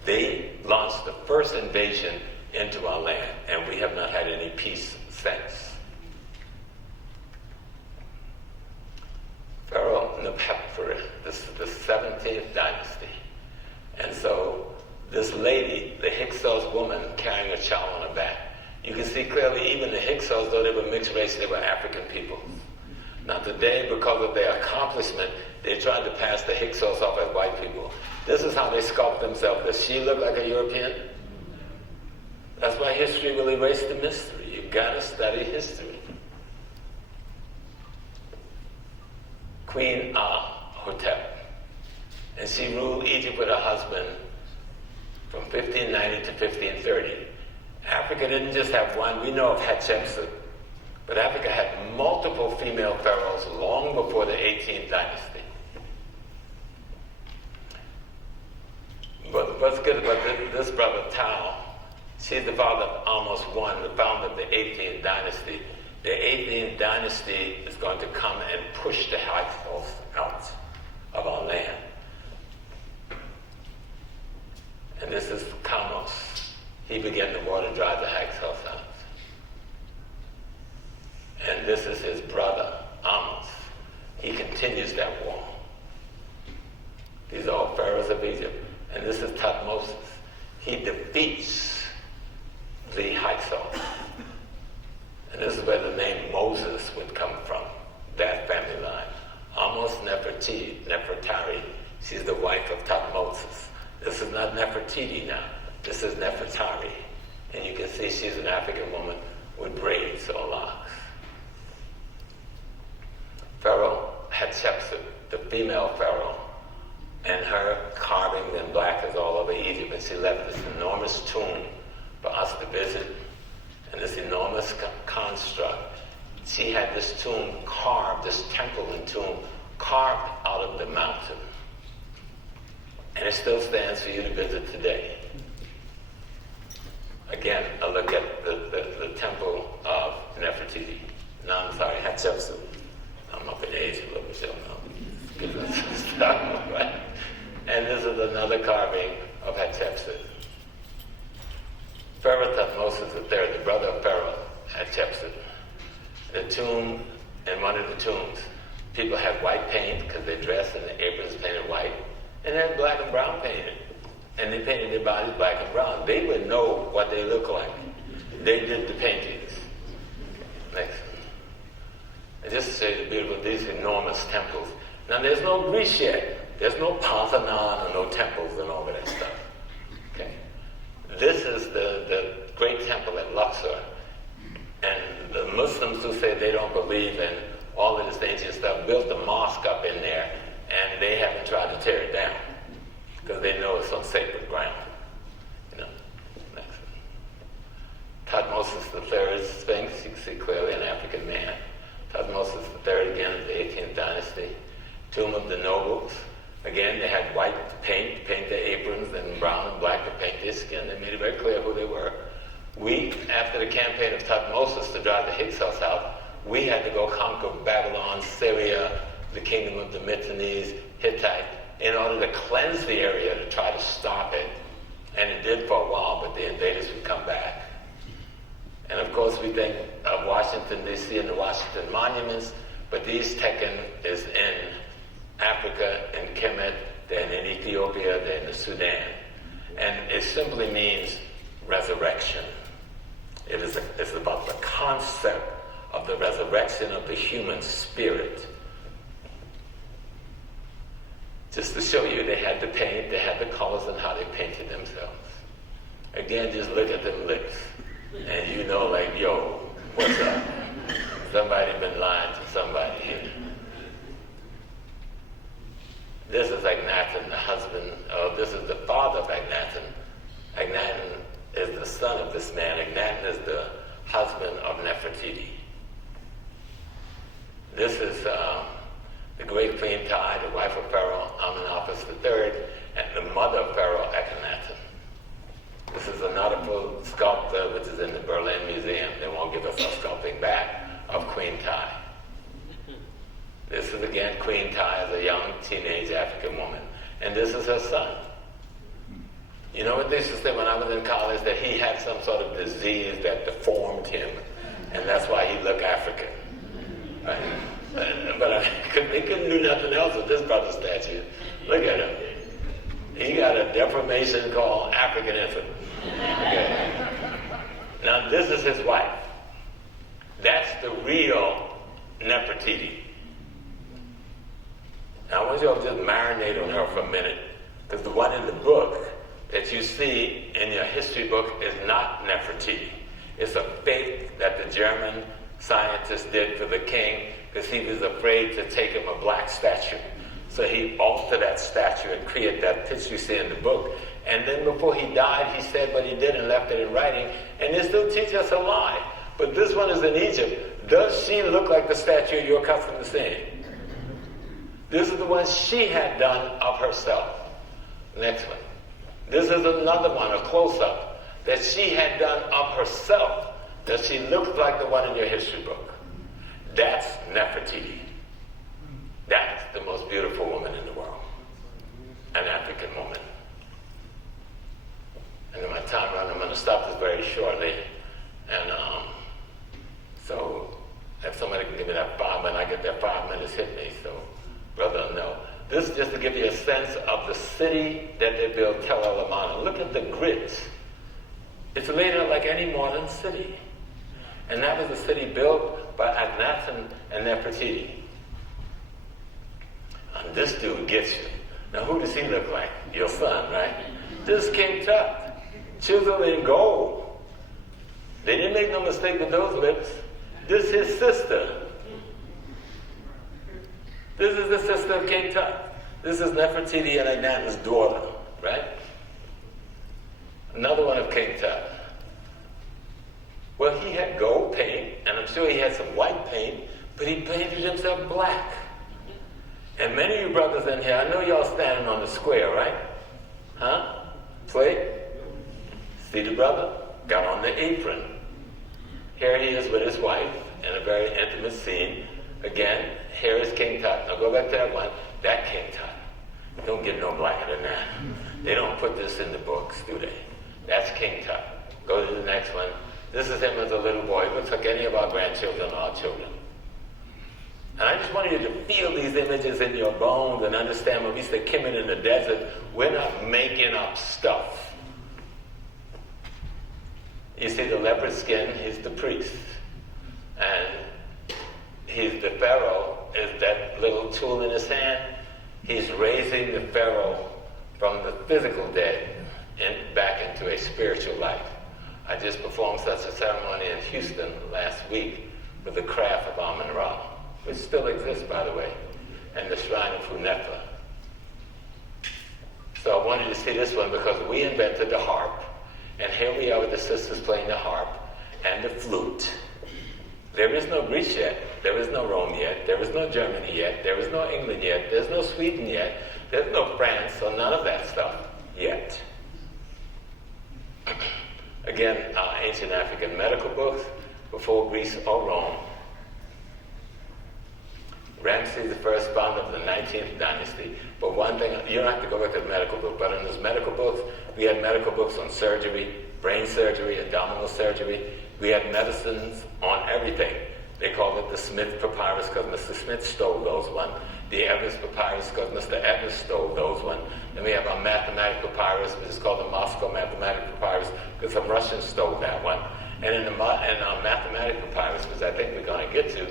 They launched the first invasion into our land, and we have not had any peace since. Pharaoh Nefertari, this is the 17th dynasty. And so this lady, the Hyksos woman, carrying a child on her back, you can see clearly even the Hyksos, though they were mixed race, they were African people. Now today, because of their accomplishment, they tried to pass the Hyksos off as white people. This is how they sculpt themselves. Does she look like a European? That's why history will erase the mystery. You've got to study history. Queen Hotep. And she ruled Egypt with her husband from 1590 to 1530. Africa didn't just have one. We know of Hatshepsut. But Africa had multiple female pharaohs long before the 18th dynasty. But what's good about this brother, Tao, she's the father of Amos I, the founder of the 18th dynasty. The 18th dynasty is going to come and push the Hyksos out of our land. And this is Kamos. He began the war to drive the Hyksos out. And this is his brother, Amos. He continues that war. These are all pharaohs of Egypt. And this is Tutmosis. He defeats the Hyksos. And this is where the name Moses would come from, that family line. Amos Nefertari. She's the wife of Tutmosis. This is not Nefertiti now. This is Nefertari. And you can see she's an African woman with braids or locks. Pharaoh Hatshepsut, the female pharaoh, and her carvings and blackers all over Egypt. And she left this enormous tomb for us to visit. And this enormous construct. She had this tomb carved, this temple and tomb carved out of the mountain. And it still stands for you to visit today. Again, a look at the temple of Nefertiti. No, I'm sorry, Hatshepsut. I'm up in age a little bit, you know. Right? And this is another the tomb, in one of the tombs, people had white paint because they dressed and the aprons painted white, and they had black and brown painted. And they painted their bodies black and brown. They would know what they look like. They did the paintings. Next. And just to show you the beautiful, these enormous temples. Now there's no Greece yet. There's no Parthenon or no temples and all of that stuff. Okay. This is the great temple at Luxor. And the Muslims who say they don't believe in all of this ancient stuff built a mosque up in there, and they haven't tried to tear it down because they know it's on sacred ground. You know. Next. Thutmose III Sphinx, you can see clearly an African man. Thutmose III again of the 18th dynasty. Tomb of the Nobles. Again, they had white paint their aprons, and brown and black to paint their skin. They made it very clear who they were. We, after the campaign of Thutmose to drive the Hyksos out, we had to go conquer Babylon, Syria, the kingdom of the Mitanese, Hittite, in order to cleanse the area to try to stop it. And it did for a while, but the invaders would come back. And of course we think of Washington, D.C. and the Washington monuments, but the East Tekken is in Africa, in Kemet, then in Ethiopia, then in the Sudan. And it simply means resurrection. It's about the concept of the resurrection of the human spirit. Just to show you, they had the paint, they had the colors and how they painted themselves. Again, just look at them lips. And you know, like, yo, what's up? Somebody been lying to somebody here. This is Akhenaten, the husband, this is the father of Akhenaten. Akhenaten is the son of this man. Akhenaten is the husband of Nefertiti. This is the great Queen Tai, the wife of Pharaoh Amenhotep III, and the mother of Pharaoh Akhenaten. This is a notable sculpture which is in the Berlin Museum. They won't give us our sculpting back of Queen Tai. This is again Queen Tai as a young teenage African woman. And this is her son. You know what they used to say when I was in college? That he had some sort of disease that deformed him. And that's why he looked African. Right? But they couldn't do nothing else with this brother's statue. Look at him. He got a deformation called Africanism. Okay. Now this is his wife. That's the real Nefertiti. Now I want you all to just marinate on her for a minute, because the one in the book that you see in your history book is not Nefertiti. It's a fake that the German scientist did for the king because he was afraid to take him a black statue. So he altered that statue and created that picture you see in the book. And then before he died, he said what he did and left it in writing. And they still teach us a lie. But this one is in Egypt. Does she look like the statue you're accustomed to seeing? This is the one she had done of herself. Next one. This is another one, a close-up, that she had done of herself, that she looked like the one in your history book. That's Nefertiti. That's the most beautiful woman in the world. An African woman. And in my time around, I'm going to stop this very shortly. And so if somebody can give me that 5 minutes, I get that 5 minutes, hit me. So, brother, no. This is just to give you a sense of the city that they built, Tel El Amarna. Look at the grids. It's laid out like any modern city. And that was a city built by Akhenaten and Nefertiti. And this dude gets you. Now who does he look like? Your son, right? This is King Tut, chiseled in gold. They didn't make no mistake with those lips. This is his sister. This is the sister of King Tut. This is Nefertiti and Akhenaten's daughter, right? Another one of King Tut. Well, he had gold paint, and I'm sure he had some white paint, but he painted himself black. And many of you brothers in here, I know y'all standing on the square, right? Huh? Play? See the brother? Got on the apron. Here he is with his wife in a very intimate scene. Again, here is King Tut. Now go back to that one. That King Tut. Don't get no blacker than that. They don't put this in the books, do they? That's King Tut. Go to the next one. This is him as a little boy. It looks like any of our grandchildren or our children. And I just wanted you to feel these images in your bones and understand when we say Kemet in the desert, we're not making up stuff. You see the leopard skin, he's the priest. And he's the pharaoh, is that little tool in his hand. He's raising the pharaoh from the physical dead and back into a spiritual life. I just performed such a ceremony in Houston last week with the craft of Amun-Ra, which still exists, by the way, and the shrine of Hunefa. So I wanted you to see this one because we invented the harp, and here we are with the sisters playing the harp and the flute. There is no Greece yet, there is no Rome yet, there is no Germany yet, there is no England yet, there's no Sweden yet, there's no France, so none of that stuff yet. Again, ancient African medical books before Greece or Rome. Ramses I, founder of the 19th dynasty. But one thing, you don't have to go look at the medical book, but in those medical books, we had medical books on surgery, brain surgery, abdominal surgery. We had medicines on everything. They called it the Smith Papyrus because Mr. Smith stole those one. The Evans Papyrus because Mr. Evans stole those one. And we have our mathematical papyrus, which is called the Moscow Mathematical Papyrus because some Russians stole that one. And in our mathematical papyrus, which I think we're going to get to,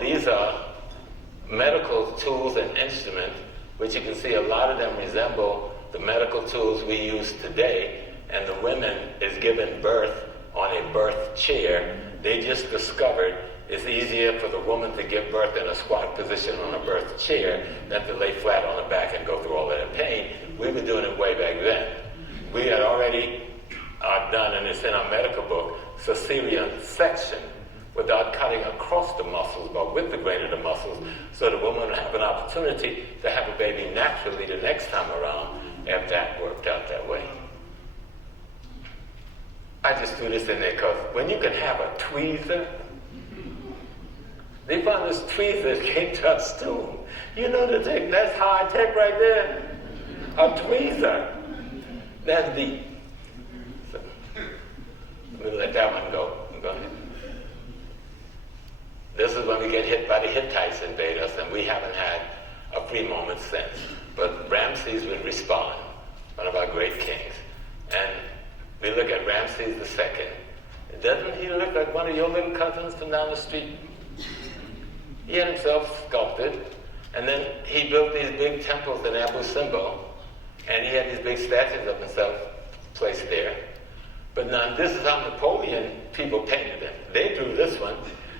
these are medical tools and instruments, which you can see a lot of them resemble the medical tools we use today. And the women is given birth on a birth chair. They just discovered it's easier for the woman to give birth in a squat position on a birth chair than to lay flat on her back and go through all of that pain. We were doing it way back then. We had already done, and it's in our medical book, cesarean section without cutting across the muscles, but with the grain of the muscles, so the woman would have an opportunity to have a baby naturally the next time around if that worked out that way. I just threw this in there because when you can have a tweezer, they found this tweezer came to us too. You know the tech, that's high tech right there. A tweezer. That's deep. So, we'll let that one go. Go ahead. This is when we get hit by the Hittites invade us, and we haven't had a free moment since. But Ramses would respond, one of our great kings. And we look at Ramses II. Doesn't he look like one of your little cousins from down the street? He had himself sculpted, and then he built these big temples in Abu Simbel, and he had these big statues of himself placed there. But now this is how Napoleon people painted him. They drew this one.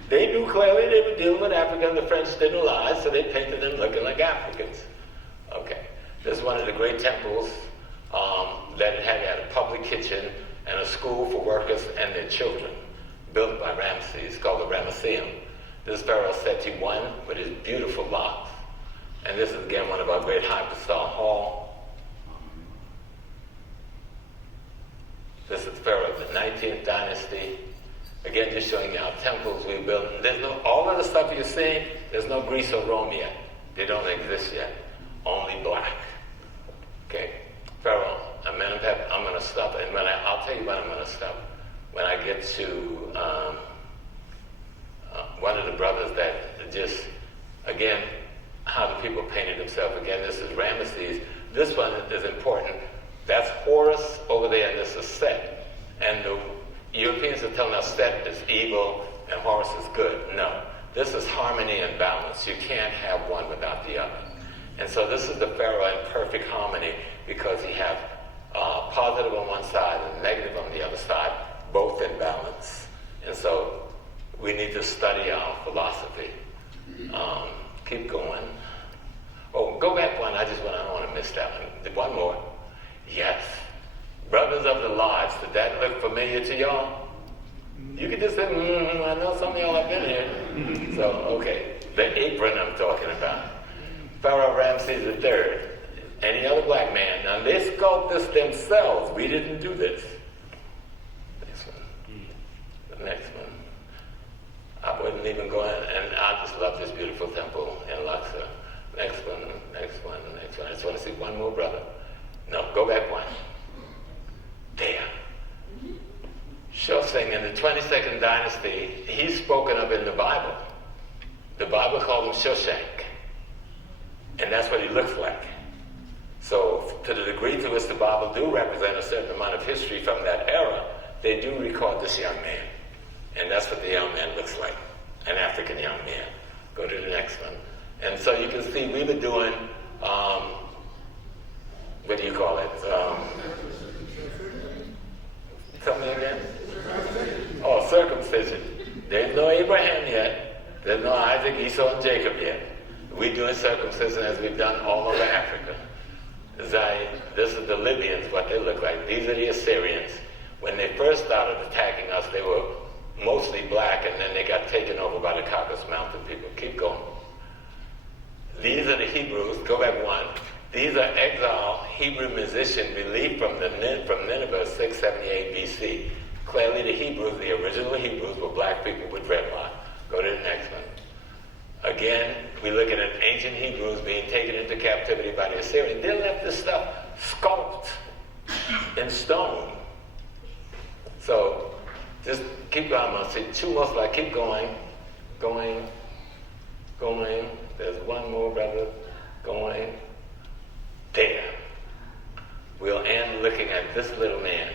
They knew clearly they were dealing with Africa, and the French didn't lie, so they painted them looking like Africans. Okay, this is one of the great temples that had a public kitchen and a school for workers and their children, built by Ramses, called the Ramesseum. This pharaoh Seti I with his beautiful locks. And this is again one of our great hypostyle hall. This is pharaoh of the 19th dynasty. Again, just showing you our temples we built. There's no, all of the stuff you're seeing, there's no Greece or Rome yet. They don't exist yet. Only black. Okay. Pharaoh, Amenhotep, I'm going to stop. And I'll tell you when I'm going to stop. When I get to one of the brothers that just, again, how the people painted themselves. Again, this is Ramesses. This one is important. That's Horus over there, and this is Set. And the Europeans are telling us Set is evil and Horus is good. No. This is harmony and balance. You can't have one without the other. And so this is the pharaoh in perfect harmony because he has positive on one side and negative on the other side, both in balance. And so we need to study our philosophy. Keep going. Oh, go back one. I don't want to miss that one. One more. Yes. Brothers of the Lodge. Did that look familiar to y'all? You could just say, I know some of y'all have been here. So, okay. The apron I'm talking about. Pharaoh Ramses III. Any other black man. Now, they sculpt this themselves. We didn't do this. Next one. The next one. I wouldn't even go in, and I just love this beautiful temple in Luxor. Next one, next one, next one. I just want to see one more brother. No, go back one. There. Show such thing in the 22nd dynasty. He's spoken of in the Bible. The Bible called him Shoshank. And that's what he looks like. So to the degree to which the Bible do represent a certain amount of history from that era, they do record this young man. And that's what the young man looks like, an African young man. Go to the next one. And so you can see we were doing, what do you call it? Tell me again. Oh, circumcision. There's no Abraham yet. There's no Isaac, Esau, and Jacob yet. We're doing circumcision as we've done all over Africa. This is the Libyans, what they look like. These are the Assyrians. When they first started attacking us, they were mostly black, and then they got taken over by the Caucasus Mountain people. Keep going. These are the Hebrews. Go back one. These are exiled Hebrew musicians relieved from Nineveh 678 BC. Clearly the Hebrews, the original Hebrews, were black people with dreadlock. Go to the next one. Again, we're looking at ancient Hebrews being taken into captivity by the Assyrians. They left this stuff sculpted in stone. So just keep going. I'm going to say two more slides. Keep going. Going. There's one more, brother. Going. There. We'll end looking at this little man.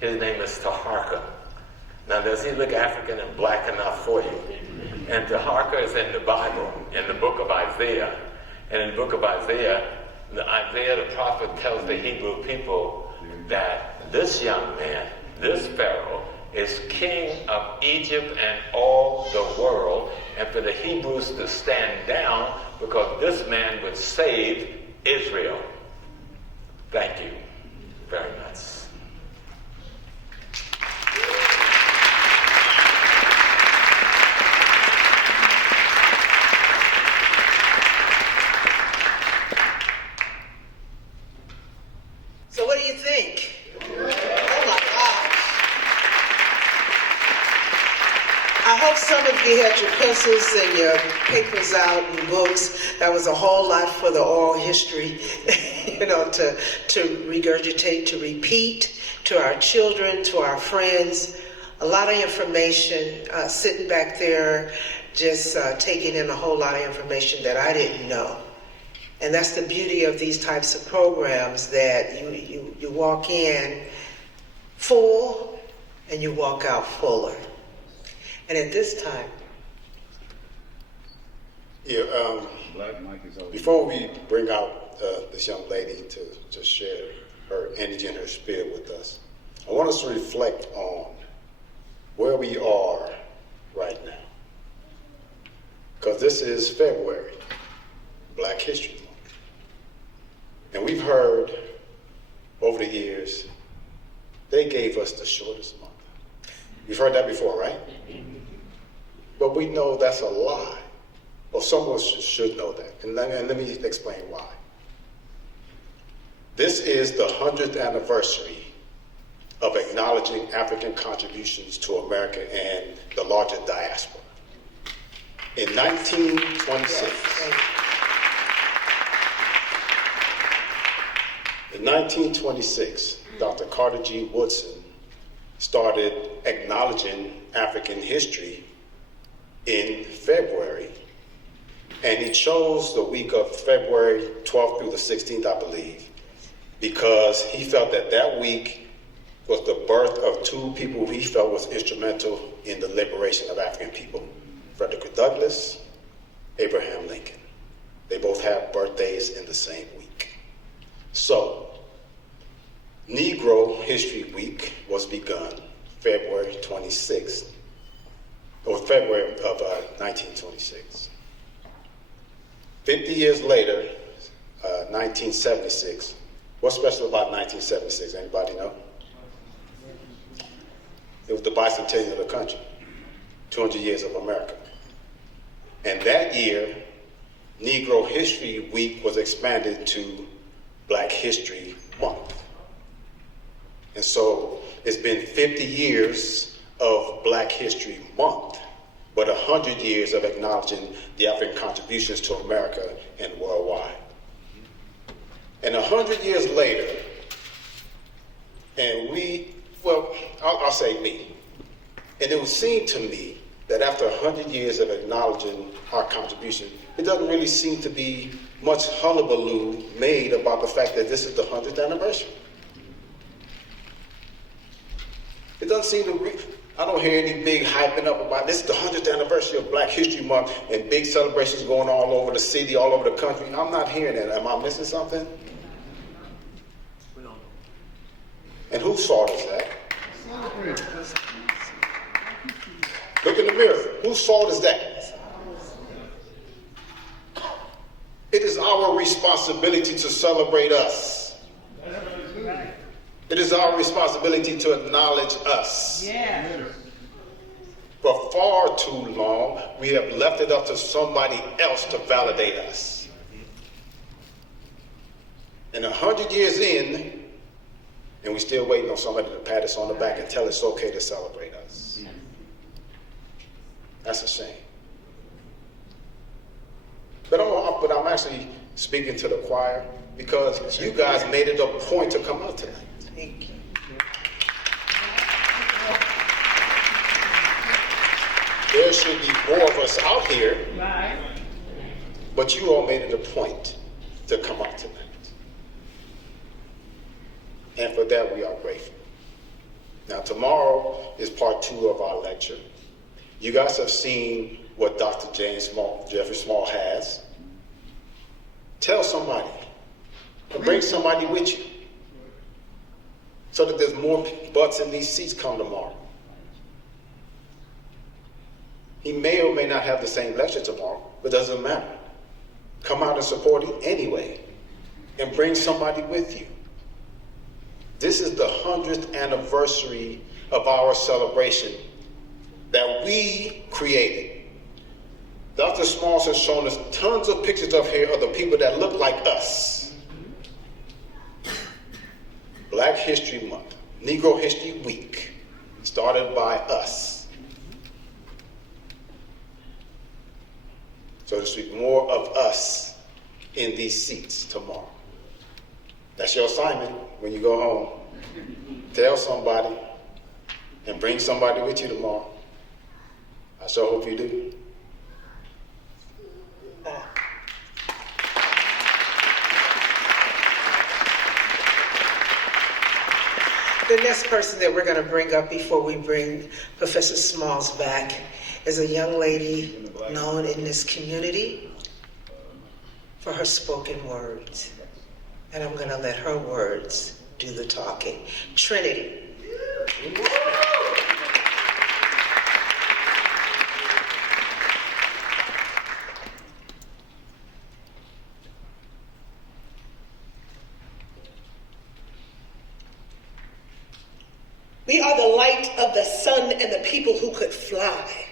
His name is Taharka. Now, does he look African and black enough for you? And Taharka is in the Bible, in the book of Isaiah. And in the book of Isaiah the prophet tells the Hebrew people that this young man, this Pharaoh, is king of Egypt and all the world, and for the Hebrews to stand down because this man would save Israel. Thank you very much. So what do you think? Oh my gosh. I hope some of you had your pencils and your papers out and books. That was a whole lot for the oral history, to regurgitate, to repeat to our children, to our friends. A lot of information, sitting back there, just taking in a whole lot of information that I didn't know. And that's the beauty of these types of programs, that you walk in full and you walk out fuller. And at this time, before we bring out this young lady to just share her energy and her spirit with us, I want us to reflect on where we are right now. Because this is February, Black History Month. And we've heard over the years, they gave us the shortest month. You've heard that before, right? But we know that's a lie. Or someone should know that. And let me explain why. This is the 100th anniversary of acknowledging African contributions to America and the larger diaspora. In 1926, in 1926, Dr. Carter G. Woodson started acknowledging African history in February, and he chose the week of February 12th through the 16th, I believe, because he felt that that week was the birth of two people he felt was instrumental in the liberation of African people: Frederick Douglass, Abraham Lincoln. They both have birthdays in the same week. So, Negro History Week was begun February 26th, or February of 1926. 50 years later, 1976, what's special about 1976? Anybody know? It was the bicentennial of the country, 200 years of America. And that year, Negro History Week was expanded to Black History Month. And so it's been 50 years of Black History Month, but 100 years of acknowledging the African contributions to America and worldwide. And 100 years later, and I'll say me, And it would seem to me that after 100 years of acknowledging our contribution, it doesn't really seem to be much hullabaloo made about the fact that this is the 100th anniversary. It doesn't seem to, I don't hear any big hyping up about this is the 100th anniversary of Black History Month and big celebrations going all over the city, all over the country. I'm not hearing that. Am I missing something? And whose fault is that? Look in the mirror. Whose fault is that? It is our responsibility to celebrate us. It is our responsibility to acknowledge us. For far too long, we have left it up to somebody else to validate us. And 100 years in, and we're still waiting on somebody to pat us on the back and tell us it's okay to celebrate us. That's a shame. But I'm actually speaking to the choir because you guys made it a point to come out tonight. Thank you. There should be more of us out here, but you all made it a point to come out tonight. And for that, we are grateful. Now, tomorrow is part 2 of our lecture. You guys have seen what Dr. Jeffrey Small has. Tell somebody, or bring somebody with you, so that there's more butts in these seats come tomorrow. He may or may not have the same lecture tomorrow, but it doesn't matter. Come out and support it anyway, and bring somebody with you. This is the 100th anniversary of our celebration that we created. Dr. Smalls has shown us tons of pictures up here of the people that look like us. Black History Month, Negro History Week, started by us. So to speak, more of us in these seats tomorrow. That's your assignment when you go home. Tell somebody and bring somebody with you tomorrow. I sure hope you do. The next person that we're going to bring up before we bring Professor Smalls back is a young lady known in this community for her spoken words. And I'm going to let her words do the talking. Trinity. We are the light of the sun and the people who could fly.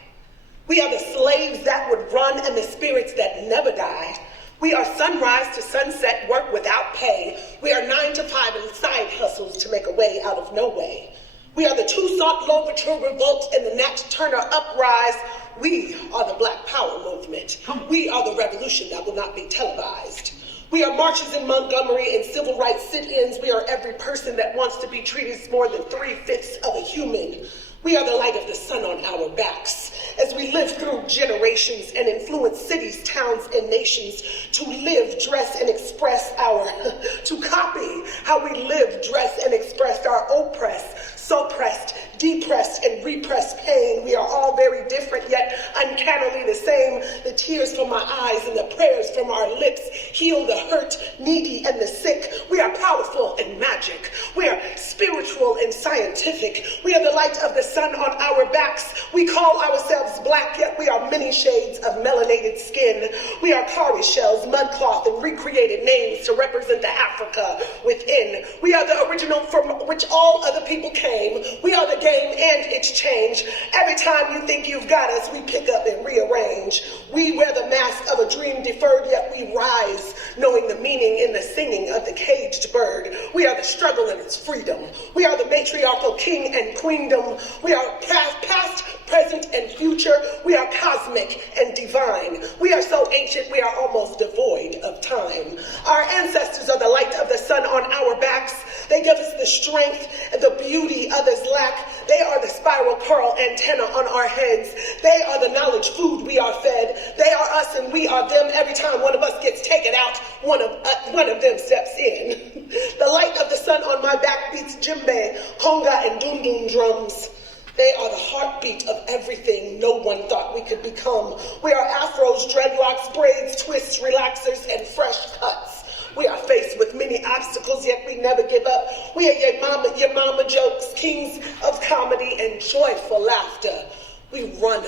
We are the slaves that would run and the spirits that never die. We are sunrise to sunset work without pay. We are 9 to 5 and side hustles to make a way out of no way. We are the Toussaint Louverture revolt and the Nat Turner uprise. We are the Black Power movement. We are the revolution that will not be televised. We are marches in Montgomery and civil rights sit-ins. We are every person that wants to be treated as more than 3/5 of a human. We are the light of the sun on our backs as we live through generations and influence cities, towns, and nations to live, dress, and express to copy how we live, dress, and express our oppressed, suppressed, depressed, and repressed pain. We are all very different, yet uncannily the same. The tears from our eyes and the prayers from our lips heal the hurt, needy, and the sick. We are powerful and magic. We are spiritual and scientific. We are the light of the sun on our backs. We call ourselves Black, yet we are many shades of melanated skin. We are cowrie shells, mudcloth, and recreated names to represent the Africa within. We are the original from which all other people came. We are the game and its change. Every time you think you've got us, we pick up and and rearrange. We wear the mask of a dream deferred, yet we rise, knowing the meaning in the singing of the caged bird. We are the struggle and its freedom. We are the matriarchal king and queendom. We are past, present, and future. We are cosmic and divine. We are so ancient, we are almost devoid of time. Our ancestors are the light of the sun on our backs. They give us the strength and the beauty others lack. They are the spiral curl antenna on our heads. They are the knowledge food we are fed. They are us and we are them. Every time one of us gets taken out, one of them steps in. The light of the sun on my back beats djembe, conga, and dundun drums. They are the heartbeat of everything no one thought we could become. We are afros, dreadlocks, braids, twists, relaxers, and fresh cuts. We are faced with many obstacles, yet we never give up. We are your mama jokes, kings of comedy and joyful laughter. We run,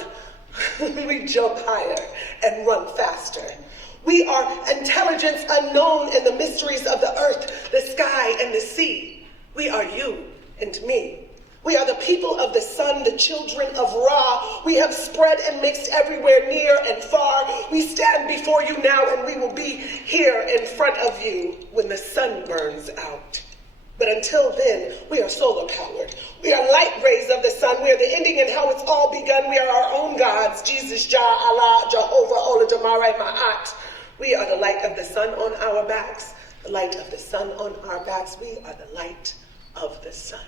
we jump higher and run faster. We are intelligence unknown in the mysteries of the earth, the sky, and the sea. We are you and me. We are the people of the sun, the children of Ra. We have spread and mixed everywhere, near and far. We stand before you now, and we will be here in front of you when the sun burns out. But until then, we are solar powered. We are light rays of the sun. We are the ending and how it's all begun. We are our own gods, Jesus, Jah, Allah, Jehovah, Ola, Damare, Ma'at. We are the light of the sun on our backs. The light of the sun on our backs. We are the light of the sun.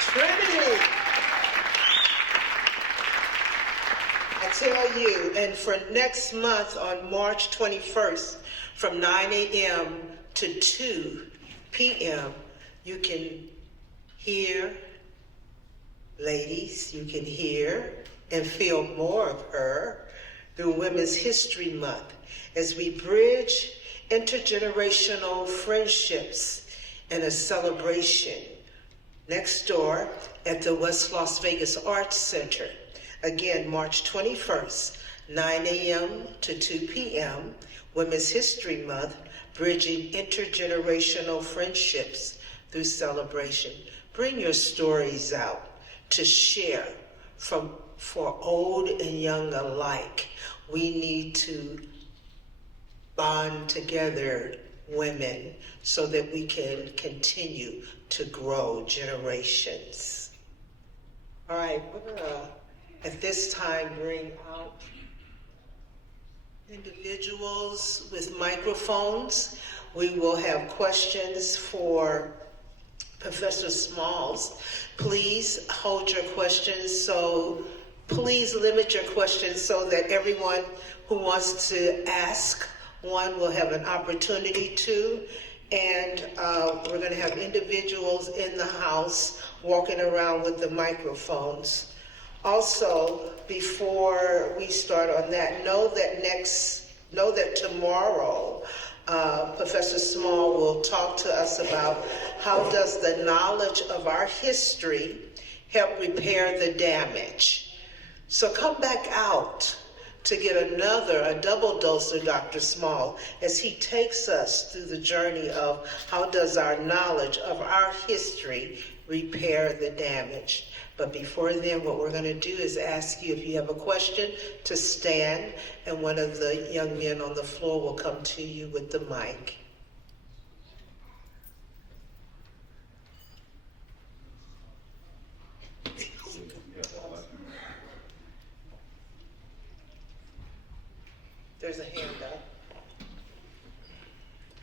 Trinity. I tell you, and for next month on March 21st, from 9 a.m. to 2 p.m., you can hear, ladies, you can hear and feel more of her through Women's History Month as we bridge intergenerational friendships in a celebration next door at the West Las Vegas Arts Center. Again, March 21st, 9 a.m. to 2 p.m., Women's History Month, bridging intergenerational friendships through celebration. Bring your stories out to share for old and young alike. We need to bond together, women, so that we can continue to grow generations. All right, we're gonna, at this time, bring out individuals with microphones. We will have questions for Professor Smalls. Please hold your questions, so please limit your questions so that everyone who wants to ask one will have an opportunity to. And we're going to have individuals in the house walking around with the microphones. Also, before we start on that, know that tomorrow Professor Small will talk to us about how does the knowledge of our history help repair the damage. So come back out to get a double dose of Dr. Small as he takes us through the journey of how does our knowledge of our history repair the damage. But before then, what we're going to do is ask you, if you have a question, to stand, and one of the young men on the floor will come to you with the mic. There's a hand up.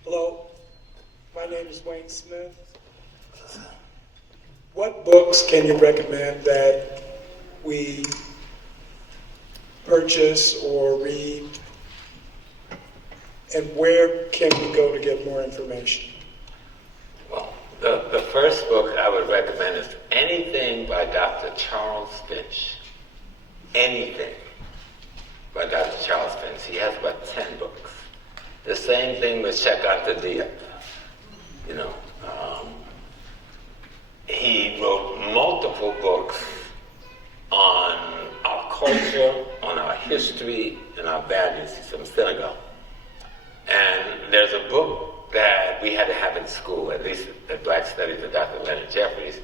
Hello, my name is Wayne Smith. What books can you recommend that we purchase or read, and where can we go to get more information? Well, the first book I would recommend is anything by Dr. Charles Finch. Anything by Dr. Charles Finch. He has about 10 books. The same thing with Cheikh Anta Diop. He wrote multiple books on our culture, on our history, and our values. He's from Senegal. And there's a book that we had to have in school, at least at Black Studies with Dr. Leonard Jeffries.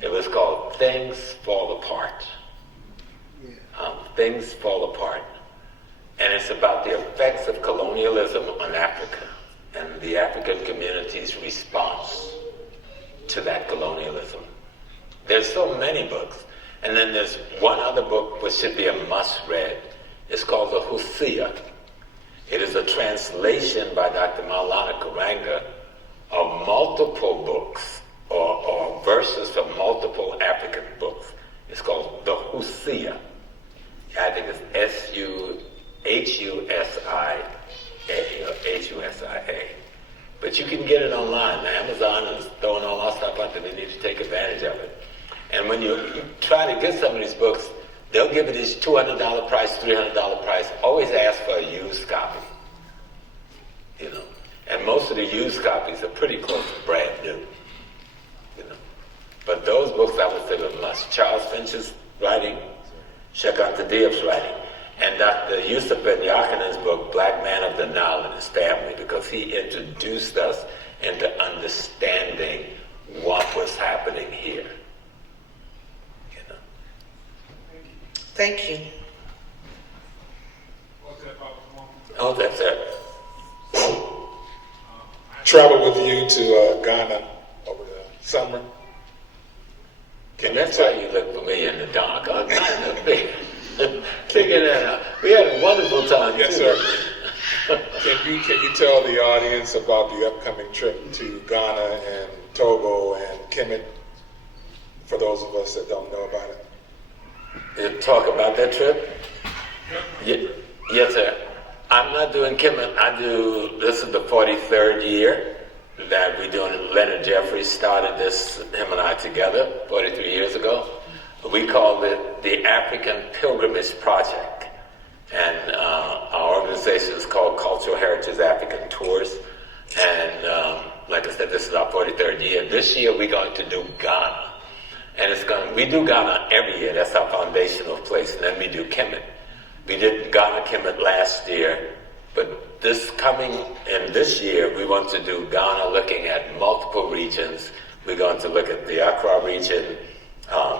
It was called Things Fall Apart. Things Fall Apart. And it's about the effects of colonialism on Africa and the African community's response to that colonialism. There's so many books. And then there's one other book which should be a must-read. It's called The Hosea. It is a translation by Dr. Maulana Karanga of multiple books or verses from multiple African books. It's called The Hosea. I think it's Husia. But you can get it online. Amazon is throwing all our stuff out there. They need to take advantage of it. And when you try to get some of these books, they'll give you this $200 price, $300 price. Always ask for a used copy. You know, and most of the used copies are pretty close to brand new. You know, but those books I would say were must. Charles Finch's writing, Sheikh Anta Diop's writing, and Dr. Yusuf Ben Yakin's book, Black Man of the Nile and His Family, because he introduced us into understanding what was happening here. You know. Thank you. Oh, that's it. Travel with you to Ghana over the summer. And that's why you look familiar in the dark. I'm not in the big. Figure that out. We had a wonderful time. Yes, too. sir. Can you tell the audience about the upcoming trip to Ghana and Togo and Kemet, for those of us that don't know about it? You talk about that trip? Yes, sir. I'm not doing Kemet. This is the 43rd year that we're doing it. Leonard Jeffries started this, him and I together, 43 years ago. We called it the African Pilgrimage Project. And our organization is called Cultural Heritage African Tours. And like I said, this is our 43rd year. This year we're going to do Ghana. And we do Ghana every year. That's our foundational place. And then we do Kemet. We did Ghana Kemet last year. But this year, we want to do Ghana looking at multiple regions. We're going to look at the Accra region.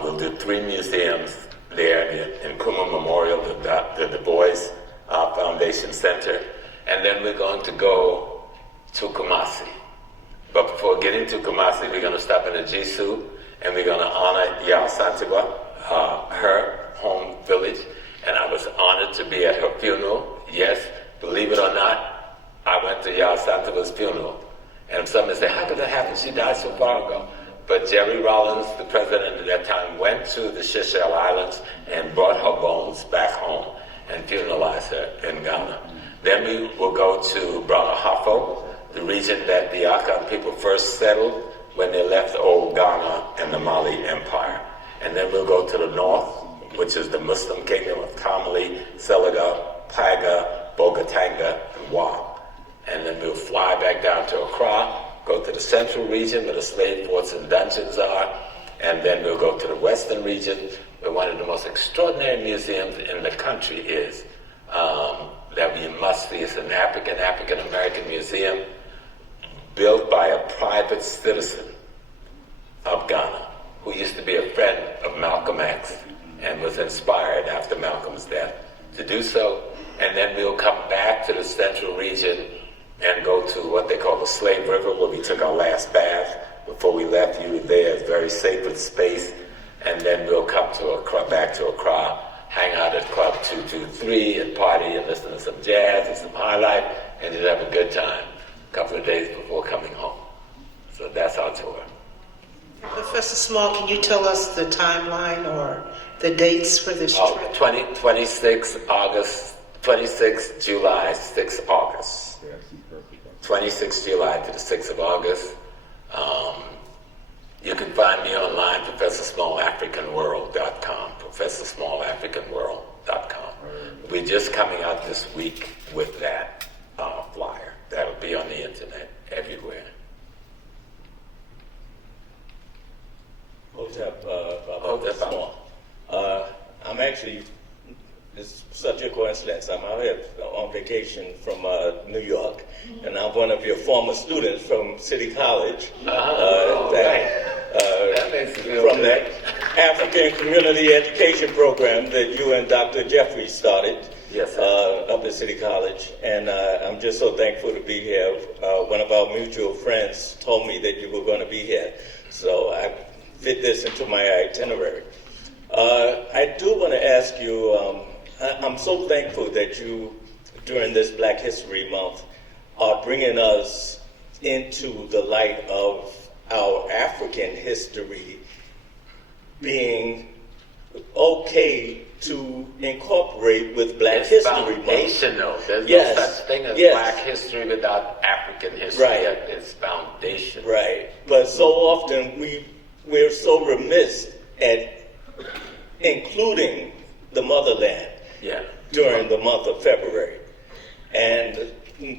We'll do 3 museums there in Nkrumah Memorial, the Du Bois Foundation Center. And then we're going to go to Kumasi. But before getting to Kumasi, we're going to stop in Ajisu, and we're going to honor Yao Santiwa, her home village. And I was honored to be at her funeral. Yes, believe it or not, I went to Yao Santiwa's funeral. And somebody said, how could that happen? She died so far ago. But Jerry Rollins, the president at that time, went to the Seychelles Islands and brought her bones back home and funeralized her in Ghana. Then we will go to Brahahafo, the region that the Akan people first settled when they left old Ghana and the Mali Empire. And then we'll go to the north, which is the Muslim kingdom of Tamale, Selaga, Paga, Bogatanga, and Wa. And then we'll fly back down to Accra, go to the central region where the slave forts and dungeons are, and then we'll go to the western region where one of the most extraordinary museums in the country is, that we must see. It's an African-American museum built by a private citizen of Ghana who used to be a friend of Malcolm X and was inspired after Malcolm's death to do so. And then we'll come back to the central region and go to what they call the Slave River, where we took our last bath before we left. You were there, it's a very sacred space. And then we'll come to Accra, back to Accra, hang out at Club 223 and party and listen to some jazz and some high life and just have a good time a couple of days before coming home. So that's our tour. Professor Small, can you tell us the timeline or the dates for this trip? 26 July, 6 August. 26 July to the 6th of August. You can find me online, ProfessorSmallAfricanWorld.com, ProfessorSmallAfricanWorld.com. We're just coming out this week with that flyer. That'll be on the internet everywhere. Brother Small. I'm actually, it's such a coincidence. I'm out here on vacation from New York, and I'm one of your former students from City College. That makes me feel from good. that African Community Education Program that you and Dr. Jeffrey started. Yes, sir. Up at City College, and I'm just so thankful to be here. One of our mutual friends told me that you were going to be here, so I fit this into my itinerary. I do want to ask you, I'm so thankful that you, during this Black History Month, are bringing us into the light of our African history being okay to incorporate with Black It's History Month. foundational. There's Yes. no such thing as Yes. Black history without African history. Right. It's foundational. Right, but so often we're so remiss at including the motherland Yeah. during the month of February. And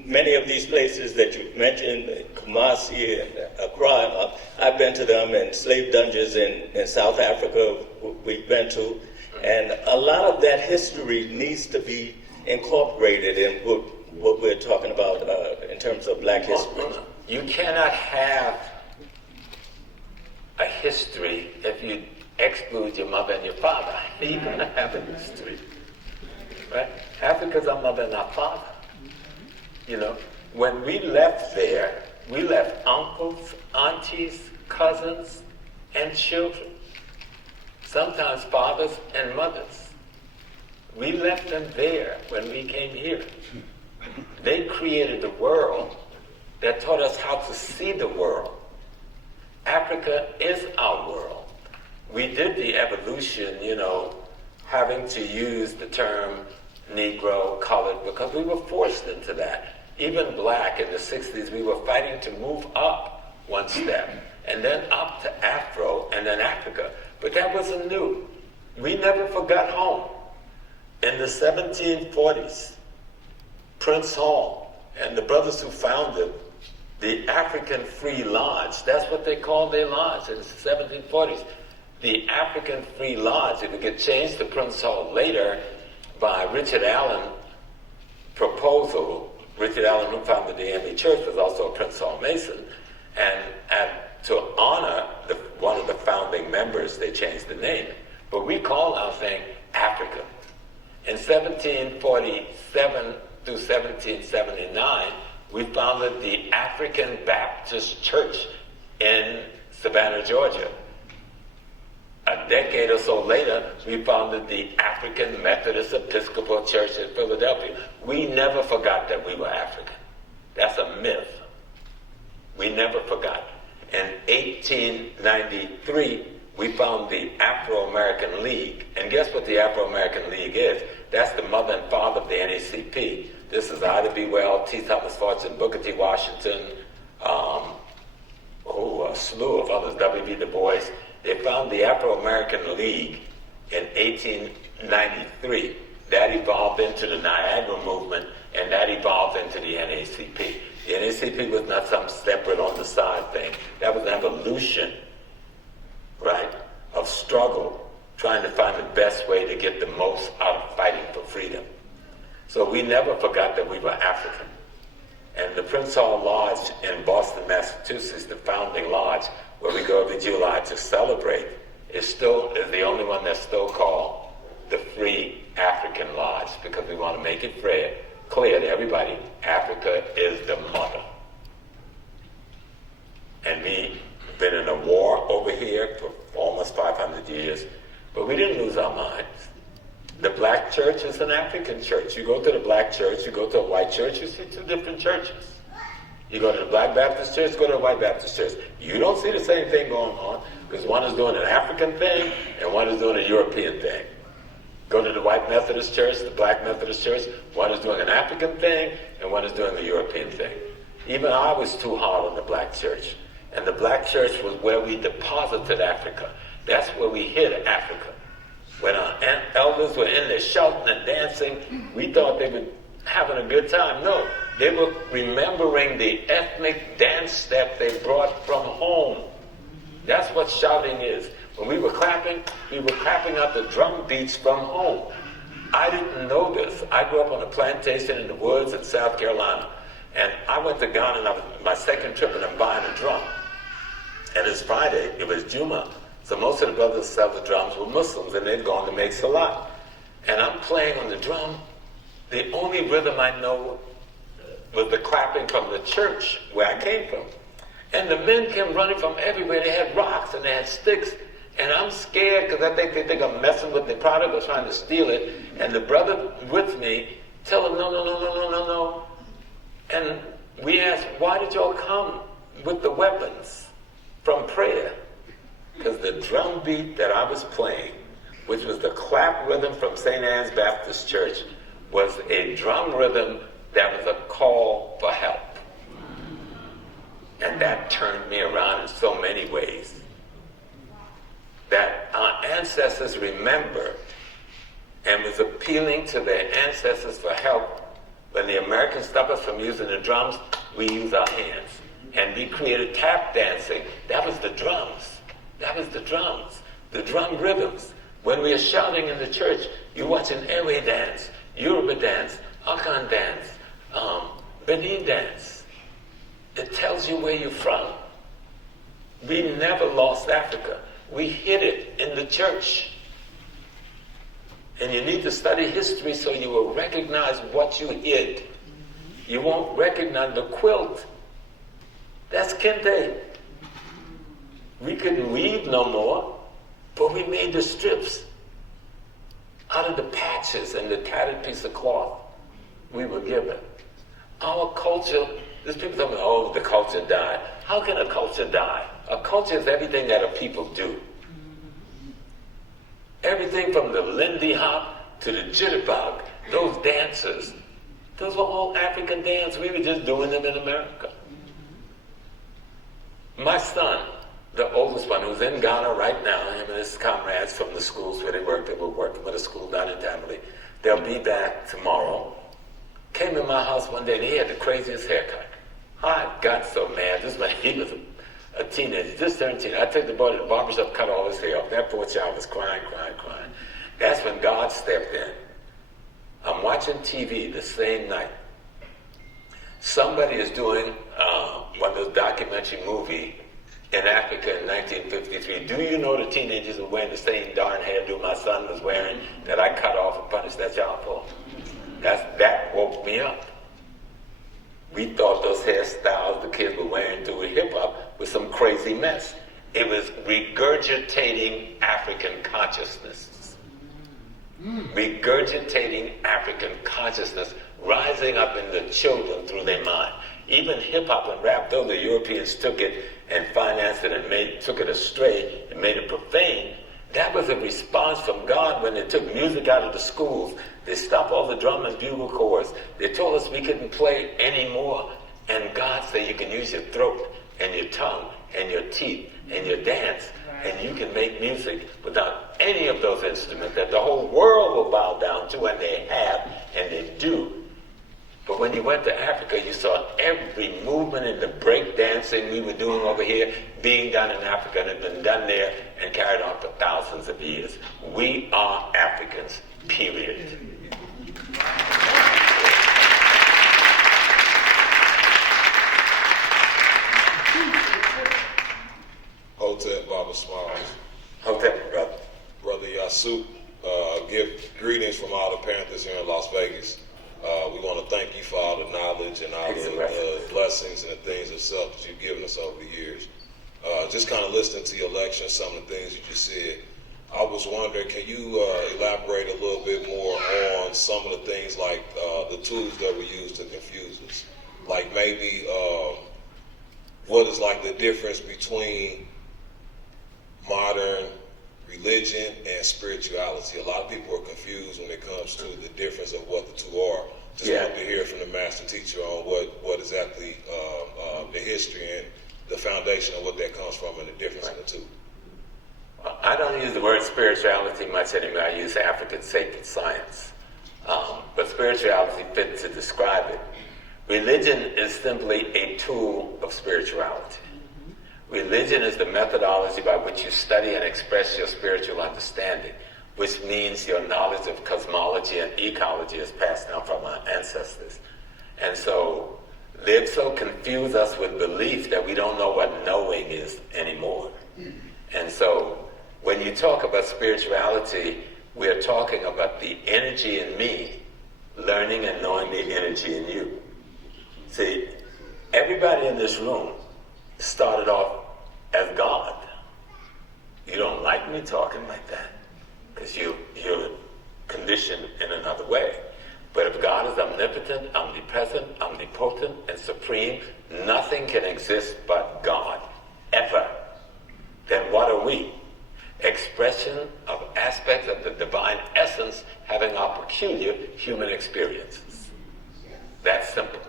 many of these places that you mentioned, Kumasi and Accra, I've been to them, and slave dungeons in South Africa we've been to. And a lot of that history needs to be incorporated in what we're talking about in terms of Black history. You cannot have a history if you exclude your mother and your father. You're going to have a history. Right? Africa's our mother and our father. You know, when we left there, we left uncles, aunties, cousins, and children. Sometimes fathers and mothers. We left them there when we came here. They created the world that taught us how to see the world. Africa is our world. We did the evolution, you know, having to use the term Negro, colored, because we were forced into that. Even black in the 60s, we were fighting to move up one step, and then up to Afro, and then Africa. But that wasn't new. We never forgot home. In the 1740s, Prince Hall and the brothers who founded the African Free Lodge, that's what they called their lodge in the 1740s. The African Free Lodge, it would get changed to Prince Hall later by Richard Allen proposal. Richard Allen, who founded the AME Church, was also a Prince Hall Mason. And to honor one of the founding members, they changed the name. But we call our thing Africa. In 1747 through 1779, we founded the African Baptist Church in Savannah, Georgia. A decade or so later, we founded the African Methodist Episcopal Church in Philadelphia. We never forgot that we were African. That's a myth. We never forgot. In 1893, we found the Afro-American League. And guess what the Afro-American League is? That's the mother and father of the NAACP. This is Ida B. Wells, T. Thomas Fortune, Booker T. Washington, a slew of others, W.B. Du Bois. They found the Afro-American League in 1893. That evolved into the Niagara movement, and that evolved into the NAACP. The NAACP was not some separate on the side thing. That was an evolution, right, of struggle, trying to find the best way to get the most out of fighting for freedom. So we never forgot that we were African. And the Prince Hall Lodge in Boston, Massachusetts, the founding lodge, where we go every July to celebrate, is the only one that's still called the Free African Lodge, because we want to make it clear to everybody, Africa is the mother. And we've been in a war over here for almost 500 years, but we didn't lose our minds. The black church is an African church. You go to the black church, you go to a white church, you see two different churches. You go to the black Baptist church, go to the white Baptist church. You don't see the same thing going on, because one is doing an African thing and one is doing a European thing. Go to the white Methodist church, the black Methodist church, one is doing an African thing and one is doing a European thing. Even I was too hard on the black church. And the black church was where we deposited Africa. That's where we hid Africa. When our elders were in there shouting and dancing, we thought they were having a good time. No, they were remembering the ethnic dance step they brought from home. That's what shouting is. When we were clapping out the drum beats from home. I didn't know this. I grew up on a plantation in the woods in South Carolina. And I went to Ghana, and my second trip, and I'm buying a drum. And it's Friday, it was Juma. So most of the brothers who sell the drums were Muslims, and they'd gone to make salat. And I'm playing on the drum. The only rhythm I know was the clapping from the church where I came from. And the men came running from everywhere. They had rocks and they had sticks. And I'm scared because I think they think I'm messing with the product or trying to steal it. And the brother with me tell him, no, no, no, no, no, no, no. And we asked, why did y'all come with the weapons from prayer? Because the drum beat that I was playing, which was the clap rhythm from St. Anne's Baptist Church, was a drum rhythm that was a call for help. And that turned me around in so many ways. That our ancestors remembered and was appealing to their ancestors for help. When the Americans stopped us from using the drums, we used our hands. And we created tap dancing. That was the drums. That was the drums. The drum rhythms. When we are shouting in the church, you're watching Ewe dance, Yoruba dance, Akan dance, Benin dance. It tells you where you're from. We never lost Africa. We hid it in the church. And you need to study history so you will recognize what you hid. You won't recognize the quilt. That's kente. We couldn't weave no more, but we made the strips out of the patches and the tattered piece of cloth we were given. Our culture, there's people talking about, oh, the culture died. How can a culture die? A culture is everything that a people do. Everything from the Lindy Hop to the Jitterbug, those dancers, those were all African dance. We were just doing them in America. My son, the oldest one, who's in Ghana right now, him and his comrades from the schools where they were working with a school down in Tamale. They'll be back tomorrow. Came in my house one day and he had the craziest haircut. I got so mad. This man, he was a teenager, just 17. I took the boy to the barbershop, cut all his hair off. That poor child was crying. That's when God stepped in. I'm watching TV the same night. Somebody is doing one of those documentary movies in Africa in 1953. Do you know the teenagers were wearing the same darn hairdo my son was wearing that I cut off and punished that child for? That woke me up. We thought those hairstyles the kids were wearing through hip-hop was some crazy mess. It was regurgitating African consciousness. Regurgitating African consciousness rising up in the children through their mind. Even hip-hop and rap, though the Europeans took it and financed it and took it astray and made it profane, that was a response from God when they took music out of the schools. They stopped all the drum and bugle corps. They told us we couldn't play anymore. And God said you can use your throat and your tongue and your teeth and your dance. And you can make music without any of those instruments that the whole world will bow down to, and they have, and they do. But when you went to Africa, you saw every movement in the break dancing we were doing over here being done in Africa and had been done there and carried on for thousands of years. We are Africans, period. Hotep Baba Smiles. Hotep, brother. Brother Yasuk, give greetings from all the Panthers here in Las Vegas. We want to thank you for all the knowledge and all the blessings and the things of self that you've given us over the years. Just kind of listening to your lecture, some of the things you just said, I was wondering, can you elaborate a little bit more on some of the things like the tools that were used to confuse us? Like maybe what is like the difference between modern religion and spirituality? A lot of people are confused when it comes to the difference of what the two are. Just wanted to hear from the master teacher on what exactly the history and the foundation of what that comes from and the difference in the two. I don't use the word spirituality much anymore. I use African sacred science. But spirituality fits to describe it. Religion is simply a tool of spirituality. Religion is the methodology by which you study and express your spiritual understanding. which means your knowledge of cosmology and ecology is passed down from our ancestors. And so they've so confused us with belief that we don't know what knowing is anymore. And so when you talk about spirituality, we're talking about the energy in me learning and knowing the energy in you. See, everybody in this room started off as God. You don't like me talking like that because you're conditioned in another way. But if God is omnipotent, omnipresent, omnipotent, and supreme, nothing can exist but God, ever. Then what are we? Expression of aspects of the divine essence having our peculiar human experiences. That's simple.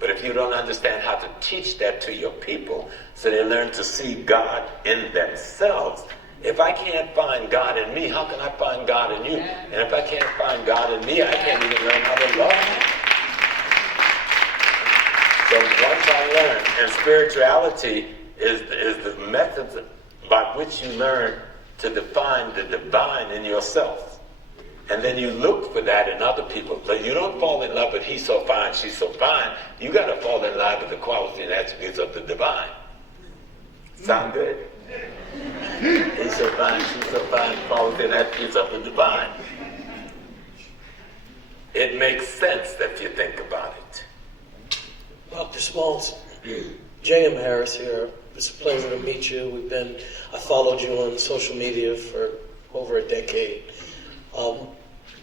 But if you don't understand how to teach that to your people so they learn to see God in themselves, if I can't find God in me, how can I find God in you? And if I can't find God in me, I can't even learn how to love you. So once I learn, and spirituality is the methods by which you learn to define the divine in yourself. And then you look for that in other people. But you don't fall in love with he's so fine, she's so fine. You got to fall in love with the quality and attributes of the divine. Sound good? He's so fine, she's so fine, quality and attributes of the divine. It makes sense if you think about it. Dr. Smalls, J.M. Harris here. It's a pleasure to meet you. I followed you on social media for over a decade.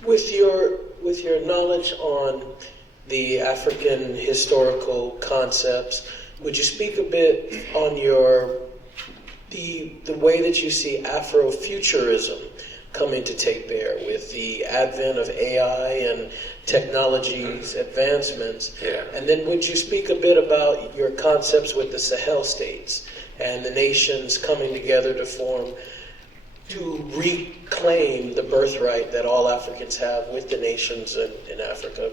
With your knowledge on the African historical concepts, would you speak a bit on the way that you see Afrofuturism coming to take bear with the advent of AI and technology's advancements? Yeah. And then would you speak a bit about your concepts with the Sahel states and the nations coming together to reclaim the birthright that all Africans have with the nations in Africa,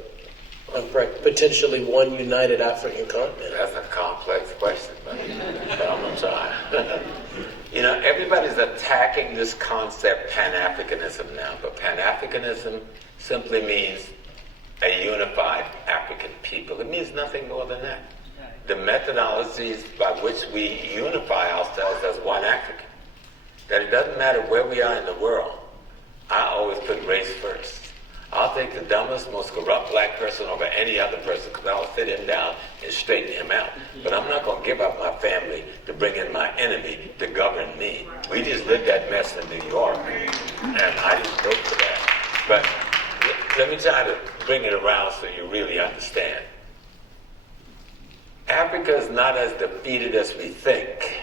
on potentially one united African continent? That's a complex question, but I'm going to try. Everybody's attacking this concept Pan-Africanism now, but Pan-Africanism simply means a unified African people. It means nothing more than that. The methodologies by which we unify ourselves as one African. That it doesn't matter where we are in the world. I always put race first. I'll take the dumbest, most corrupt black person over any other person because I'll sit him down and straighten him out. But I'm not going to give up my family to bring in my enemy to govern me. We just lived that mess in New York, and I didn't vote for that. But let me try to bring it around so you really understand. Africa is not as defeated as we think,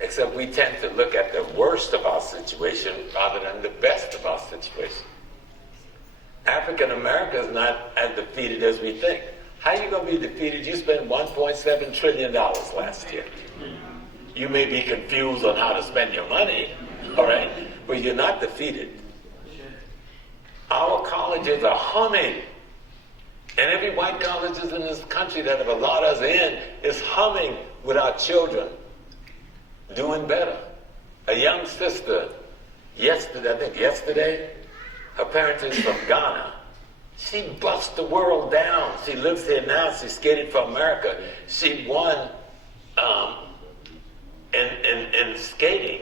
except we tend to look at the worst of our situation rather than the best of our situation. African America is not as defeated as we think. How are you going to be defeated? You spent $1.7 trillion last year. You may be confused on how to spend your money, all right? But you're not defeated. Our colleges are humming. And every white college in this country that have allowed us in is humming with our children doing better. A young sister, yesterday, her parents is from Ghana. She bust the world down. She lives here now. She skated for America. She won in skating.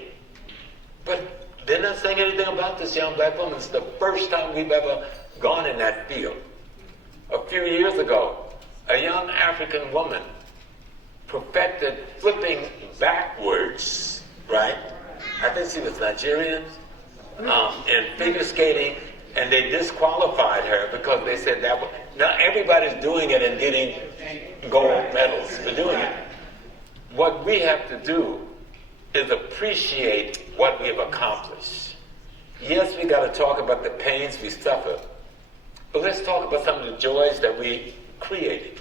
But they're not saying anything about this young black woman. It's the first time we've ever gone in that field. A few years ago, a young African woman perfected flipping backwards, right? I think she was Nigerian, in figure skating, and they disqualified her because they said that now everybody's doing it and getting gold medals for doing it. What we have to do is appreciate what we've accomplished. Yes, we got to talk about the pains we suffer, but let's talk about some of the joys that we created.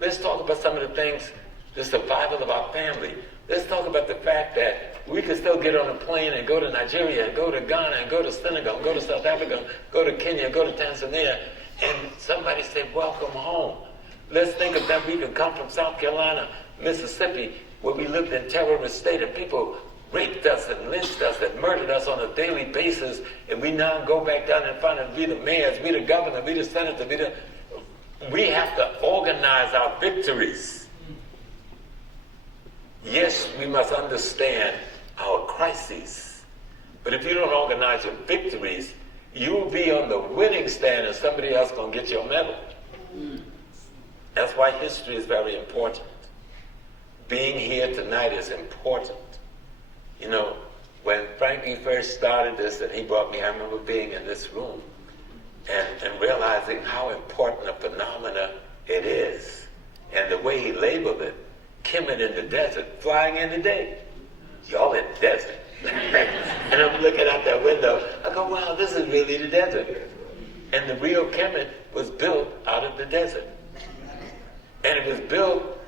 Let's talk about some of the things, the survival of our family. Let's talk about the fact that we could still get on a plane and go to Nigeria, and go to Ghana, and go to Senegal, and go to South Africa, go to Kenya, go to Tanzania, and somebody said, welcome home. Let's think of that we could come from South Carolina, Mississippi, where we lived in terrorist state, and people raped us and lynched us, that murdered us on a daily basis, and we now go back down and find out we the mayors, we the governor, we the senator, we have to organize our victories. Yes, we must understand our crises, but if you don't organize your victories, you'll be on the winning stand and somebody else gonna get your medal. That's why history is very important. Being here tonight is important. You know, when Frankie first started this and he brought me, I remember being in this room and realizing how important a phenomena it is. And the way he labeled it, Kemet in the desert, flying in the day. Y'all in the desert. And I'm looking out that window, I go, wow, this is really the desert. And the real Kemet was built out of the desert. And it was built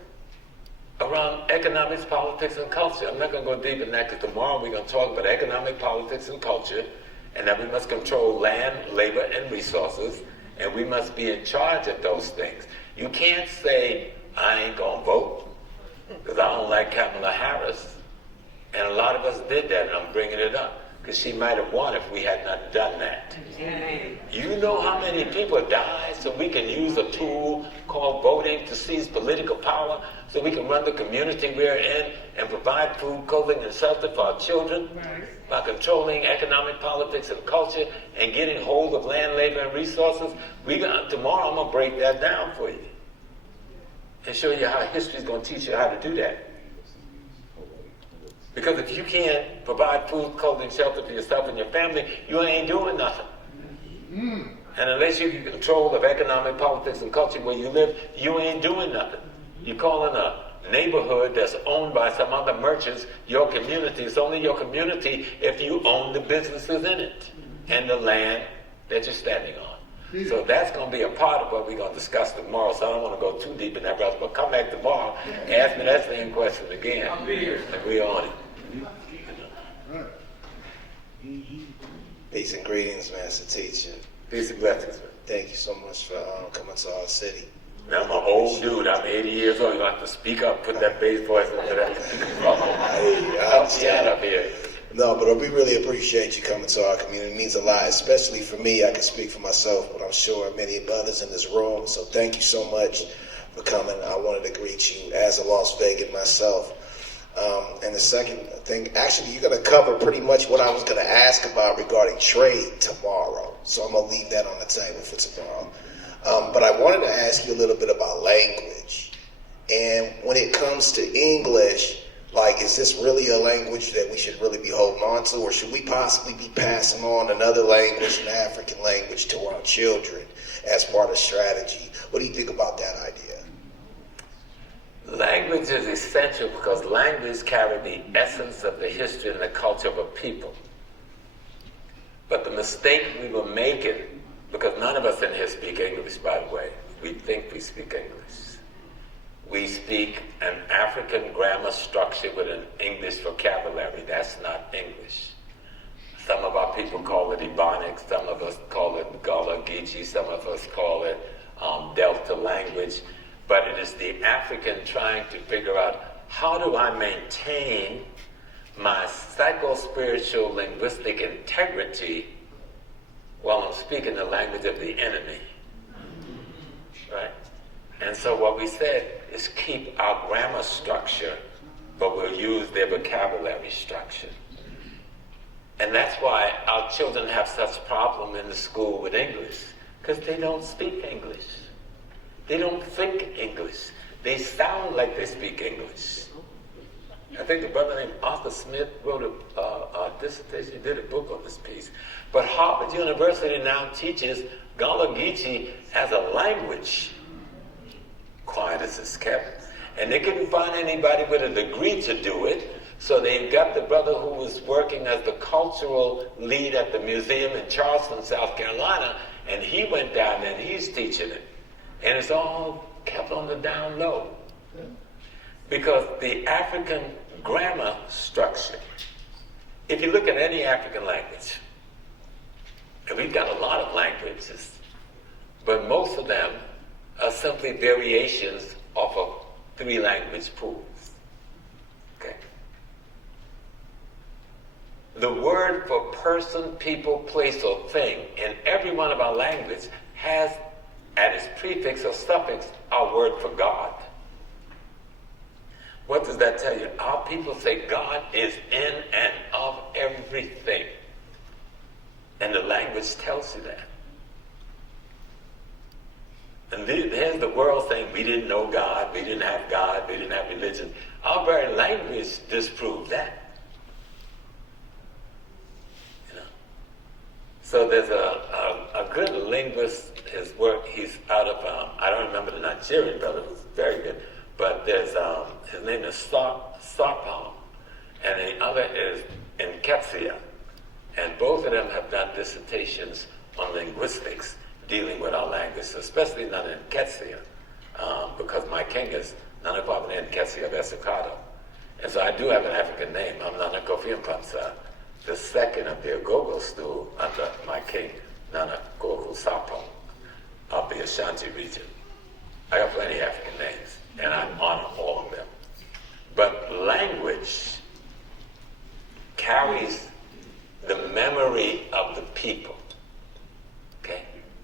around economics, politics, and culture. I'm not going to go deep in that because tomorrow we're going to talk about economic, politics, and culture, and that we must control land, labor, and resources, and we must be in charge of those things. You can't say, I ain't going to vote because I don't like Kamala Harris. And a lot of us did that, and I'm bringing it up because she might have won if we had not done that. You know how many people died so we can use a tool called voting to seize political power so we can run the community we're in and provide food, clothing, and shelter for our children by controlling economic, politics, and culture and getting hold of land, labor, and resources. Tomorrow I'm going to break that down for you and show you how history is going to teach you how to do that. Because if you can't provide food, clothing, shelter for yourself and your family, you ain't doing nothing. And unless you can control of economic, politics, and culture where you live, you ain't doing nothing. You call in a neighborhood that's owned by some other merchants your community. It's only your community if you own the businesses in it and the land that you're standing on. So that's going to be a part of what we're going to discuss tomorrow. So I don't want to go too deep in that, brother. But come back tomorrow, ask me that same question again. I'll be here. And we're on it. Peace and greetings, Master Teacher. Peace and blessings, man. Thank you so much for coming to our city. Now, I'm an old dude. I'm 80 years old. You have to speak up, put that bass voice into that. Help up here. No, but we really appreciate you coming to our community. It means a lot, especially for me. I can speak for myself, but I'm sure many others in this room. So thank you so much for coming. I wanted to greet you as a Las Vegan myself. And the second thing, actually, you're going to cover pretty much what I was going to ask about regarding trade tomorrow. So I'm going to leave that on the table for tomorrow. But I wanted to ask you a little bit about language. And when it comes to English, like, is this really a language that we should really be holding on to? Or should we possibly be passing on another language, an African language, to our children as part of strategy? What do you think about that idea? Language is essential because language carries the essence of the history and the culture of a people. But the mistake we were making, because none of us in here speak English, by the way. We think we speak English. We speak an African grammar structure with an English vocabulary. That's not English. Some of our people call it Ebonics. Some of us call it Gullah Geechee. Some of us call it Delta language. But it is the African trying to figure out, how do I maintain my psycho-spiritual linguistic integrity while I'm speaking the language of the enemy? Right? And so what we said is keep our grammar structure, but we'll use their vocabulary structure. And that's why our children have such problem in the school with English, because they don't speak English. They don't think English. They sound like they speak English. I think the brother named Arthur Smith wrote a dissertation, did a book on this piece. But Harvard University now teaches Gullah Geechee as a language. Quiet as it's kept. And they couldn't find anybody with a degree to do it. So they got the brother who was working as the cultural lead at the museum in Charleston, South Carolina, and he went down there and he's teaching it. And it's all kept on the down low. Because the African grammar structure, if you look at any African language, and we've got a lot of languages, but most of them are simply variations off of 3 language pools. Okay? The word for person, people, place, or thing in every one of our language has at its prefix or suffix our word for God. What does that tell you? Our people say God is in and of everything. And the language tells you that. And there's the world saying we didn't know God, we didn't have God, we didn't have religion. Our very language disproves that. You know? So there's a good linguist, his work, he's out of, I don't remember the Nigerian brother, who's very good, but there's, his name is Sarpong, and the other is Nketsia. And both of them have done dissertations on linguistics dealing with our language, especially Nana Nketsia, because my king is Nana Kwabene Nketsia Vesicado. And so I do have an African name. I'm Nana Kofi Mpamsa, the second of the Agogo stool under my king, Nana Gogo Sapong, of the Ashanti region. I got plenty of African names, and I honor all of them. But language carries the memory of the people. Okay?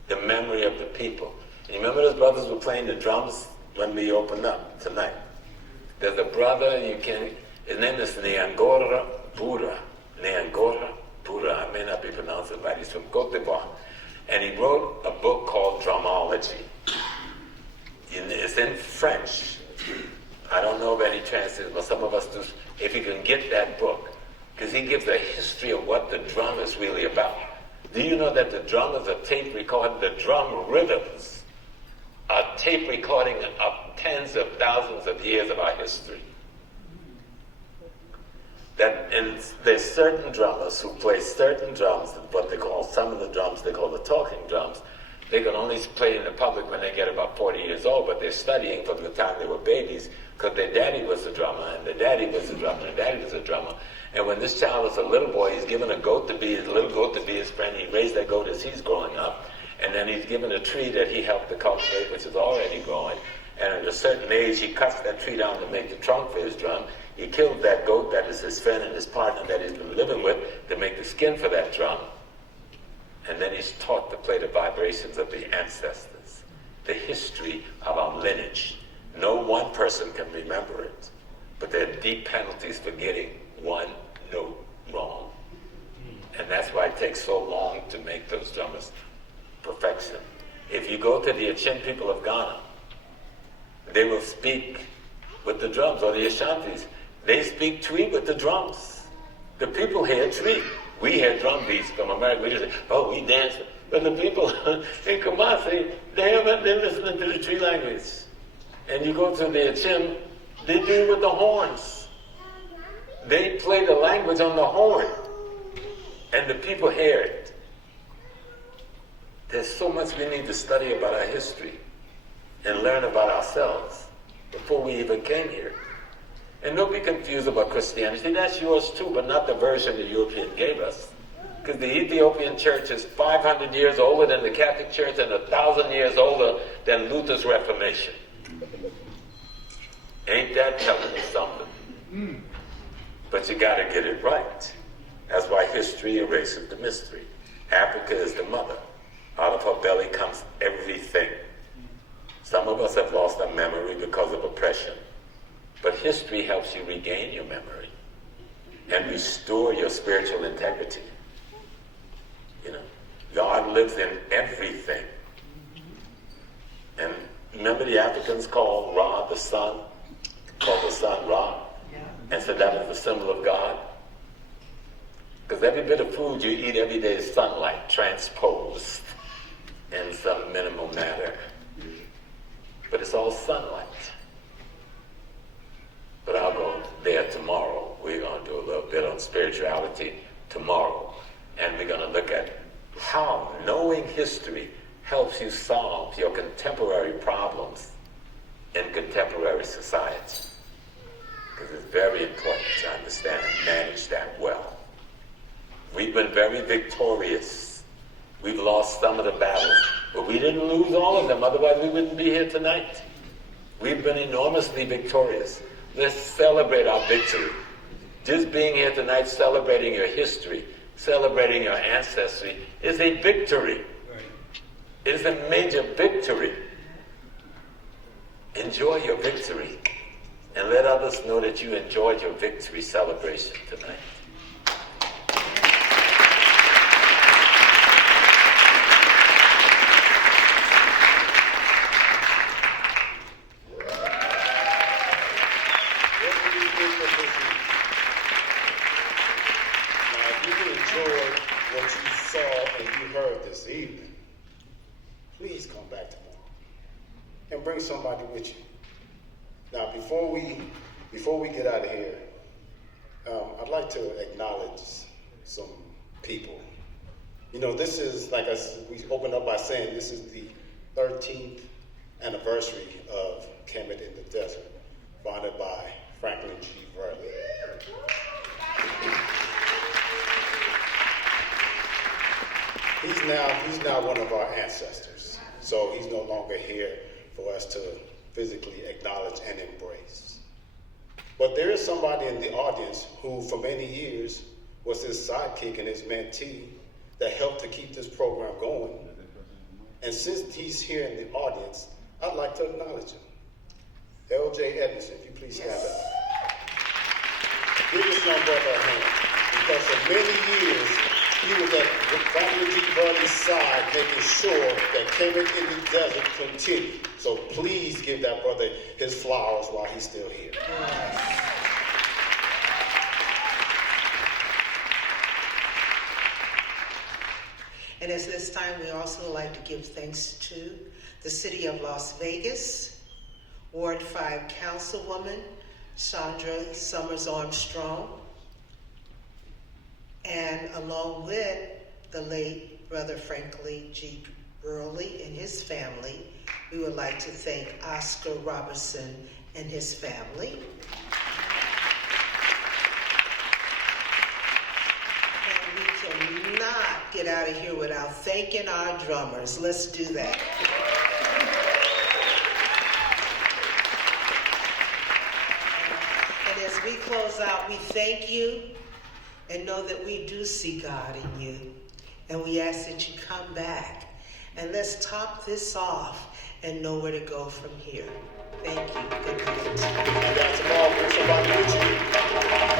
The memory of the people. And you remember those brothers were playing the drums when we opened up tonight? There's a brother, his name is Nyangora Bura. Nyangora Bura, I may not be pronouncing it right, he's from Cote d'Ivoire. And he wrote a book called Drumology. It's in French. I don't know of any translations, but some of us do. If you can get that book, because he gives a history of what the drum is really about. Do you know that the drum is a tape recording? The drum rhythms are tape recording of tens of thousands of years of our history. And there's certain drummers who play certain drums, what they call, some of the drums they call the talking drums. They can only play in the public when they get about 40 years old, but they're studying from the time they were babies, because their daddy was a drummer, and their daddy was a drummer, and their daddy was a drummer. And when this child was a little boy, he's given a goat to be his little goat to be his friend. He raised that goat as he's growing up. And then he's given a tree that he helped to cultivate, which is already growing. And at a certain age, he cuts that tree down to make the trunk for his drum. He killed that goat that is his friend and his partner that he's been living with to make the skin for that drum. And then he's taught to play the vibrations of the ancestors, the history of our lineage. No one person can remember it, but there are deep penalties for getting one note wrong. And that's why it takes so long to make those drummers perfection. If you go to the Achin people of Ghana, they will speak with the drums, or the Ashantis. They speak Twi with the drums. The people hear Twi. We hear drum beats from America. We just say, oh, we dance. But the people in Kumasi, they're listening to the Twi language. And you go to the Achin, they do with the horns. They play the language on the horn, and the people hear it. There's so much we need to study about our history and learn about ourselves before we even came here. And don't be confused about Christianity. That's yours too, but not the version the European gave us. Because the Ethiopian church is 500 years older than the Catholic Church and 1,000 years older than Luther's Reformation. Ain't that telling you something? But you got to get it right. That's why history erases the mystery. Africa is the mother. Out of her belly comes everything. Some of us have lost our memory because of oppression. But history helps you regain your memory and restore your spiritual integrity. You know, God lives in everything. And remember the Africans called Ra the sun, called the sun Ra? And so that was the symbol of God. Because every bit of food you eat every day is sunlight transposed in some minimal matter. But it's all sunlight. But I'll go there tomorrow. We're going to do a little bit on spirituality tomorrow. And we're going to look at how knowing history helps you solve your contemporary problems in contemporary society. Because it's very important to understand and manage that well. We've been very victorious. We've lost some of the battles, but we didn't lose all of them, otherwise we wouldn't be here tonight. We've been enormously victorious. Let's celebrate our victory. Just being here tonight, celebrating your history, celebrating your ancestry, is a victory. It is a major victory. Enjoy your victory, and let others know that you enjoyed your victory celebration tonight. What you saw and you heard this evening, please come back tomorrow and bring somebody with you. Now, before we get out of here, I'd like to acknowledge some people. You know, this is, like we opened up by saying, this is the 13th anniversary of Kemet in the Desert, founded by Franklin G. Verley. He's now one of our ancestors, so he's no longer here for us to physically acknowledge and embrace. But there is somebody in the audience who, for many years, was his sidekick and his mentee that helped to keep this program going. And since he's here in the audience, I'd like to acknowledge him. L.J. Edmondson, if you please stand up. Give this young brother a hand, because for many years, he was at Franklin G. Verley's side, making sure that Kemet in the Desert continued. So please give that brother his flowers while he's still here. And at this time, we also like to give thanks to the City of Las Vegas, Ward 5 Councilwoman Chandra Summers Armstrong, and along with the late Brother Franklin G. Verley and his family, we would like to thank Oscar Robertson and his family. And we cannot get out of here without thanking our drummers. Let's do that. And as we close out, we thank you and know that we do see God in you. And we ask that you come back. And let's top this off and know where to go from here. Thank you. Good night. You got tomorrow, bring somebody with you.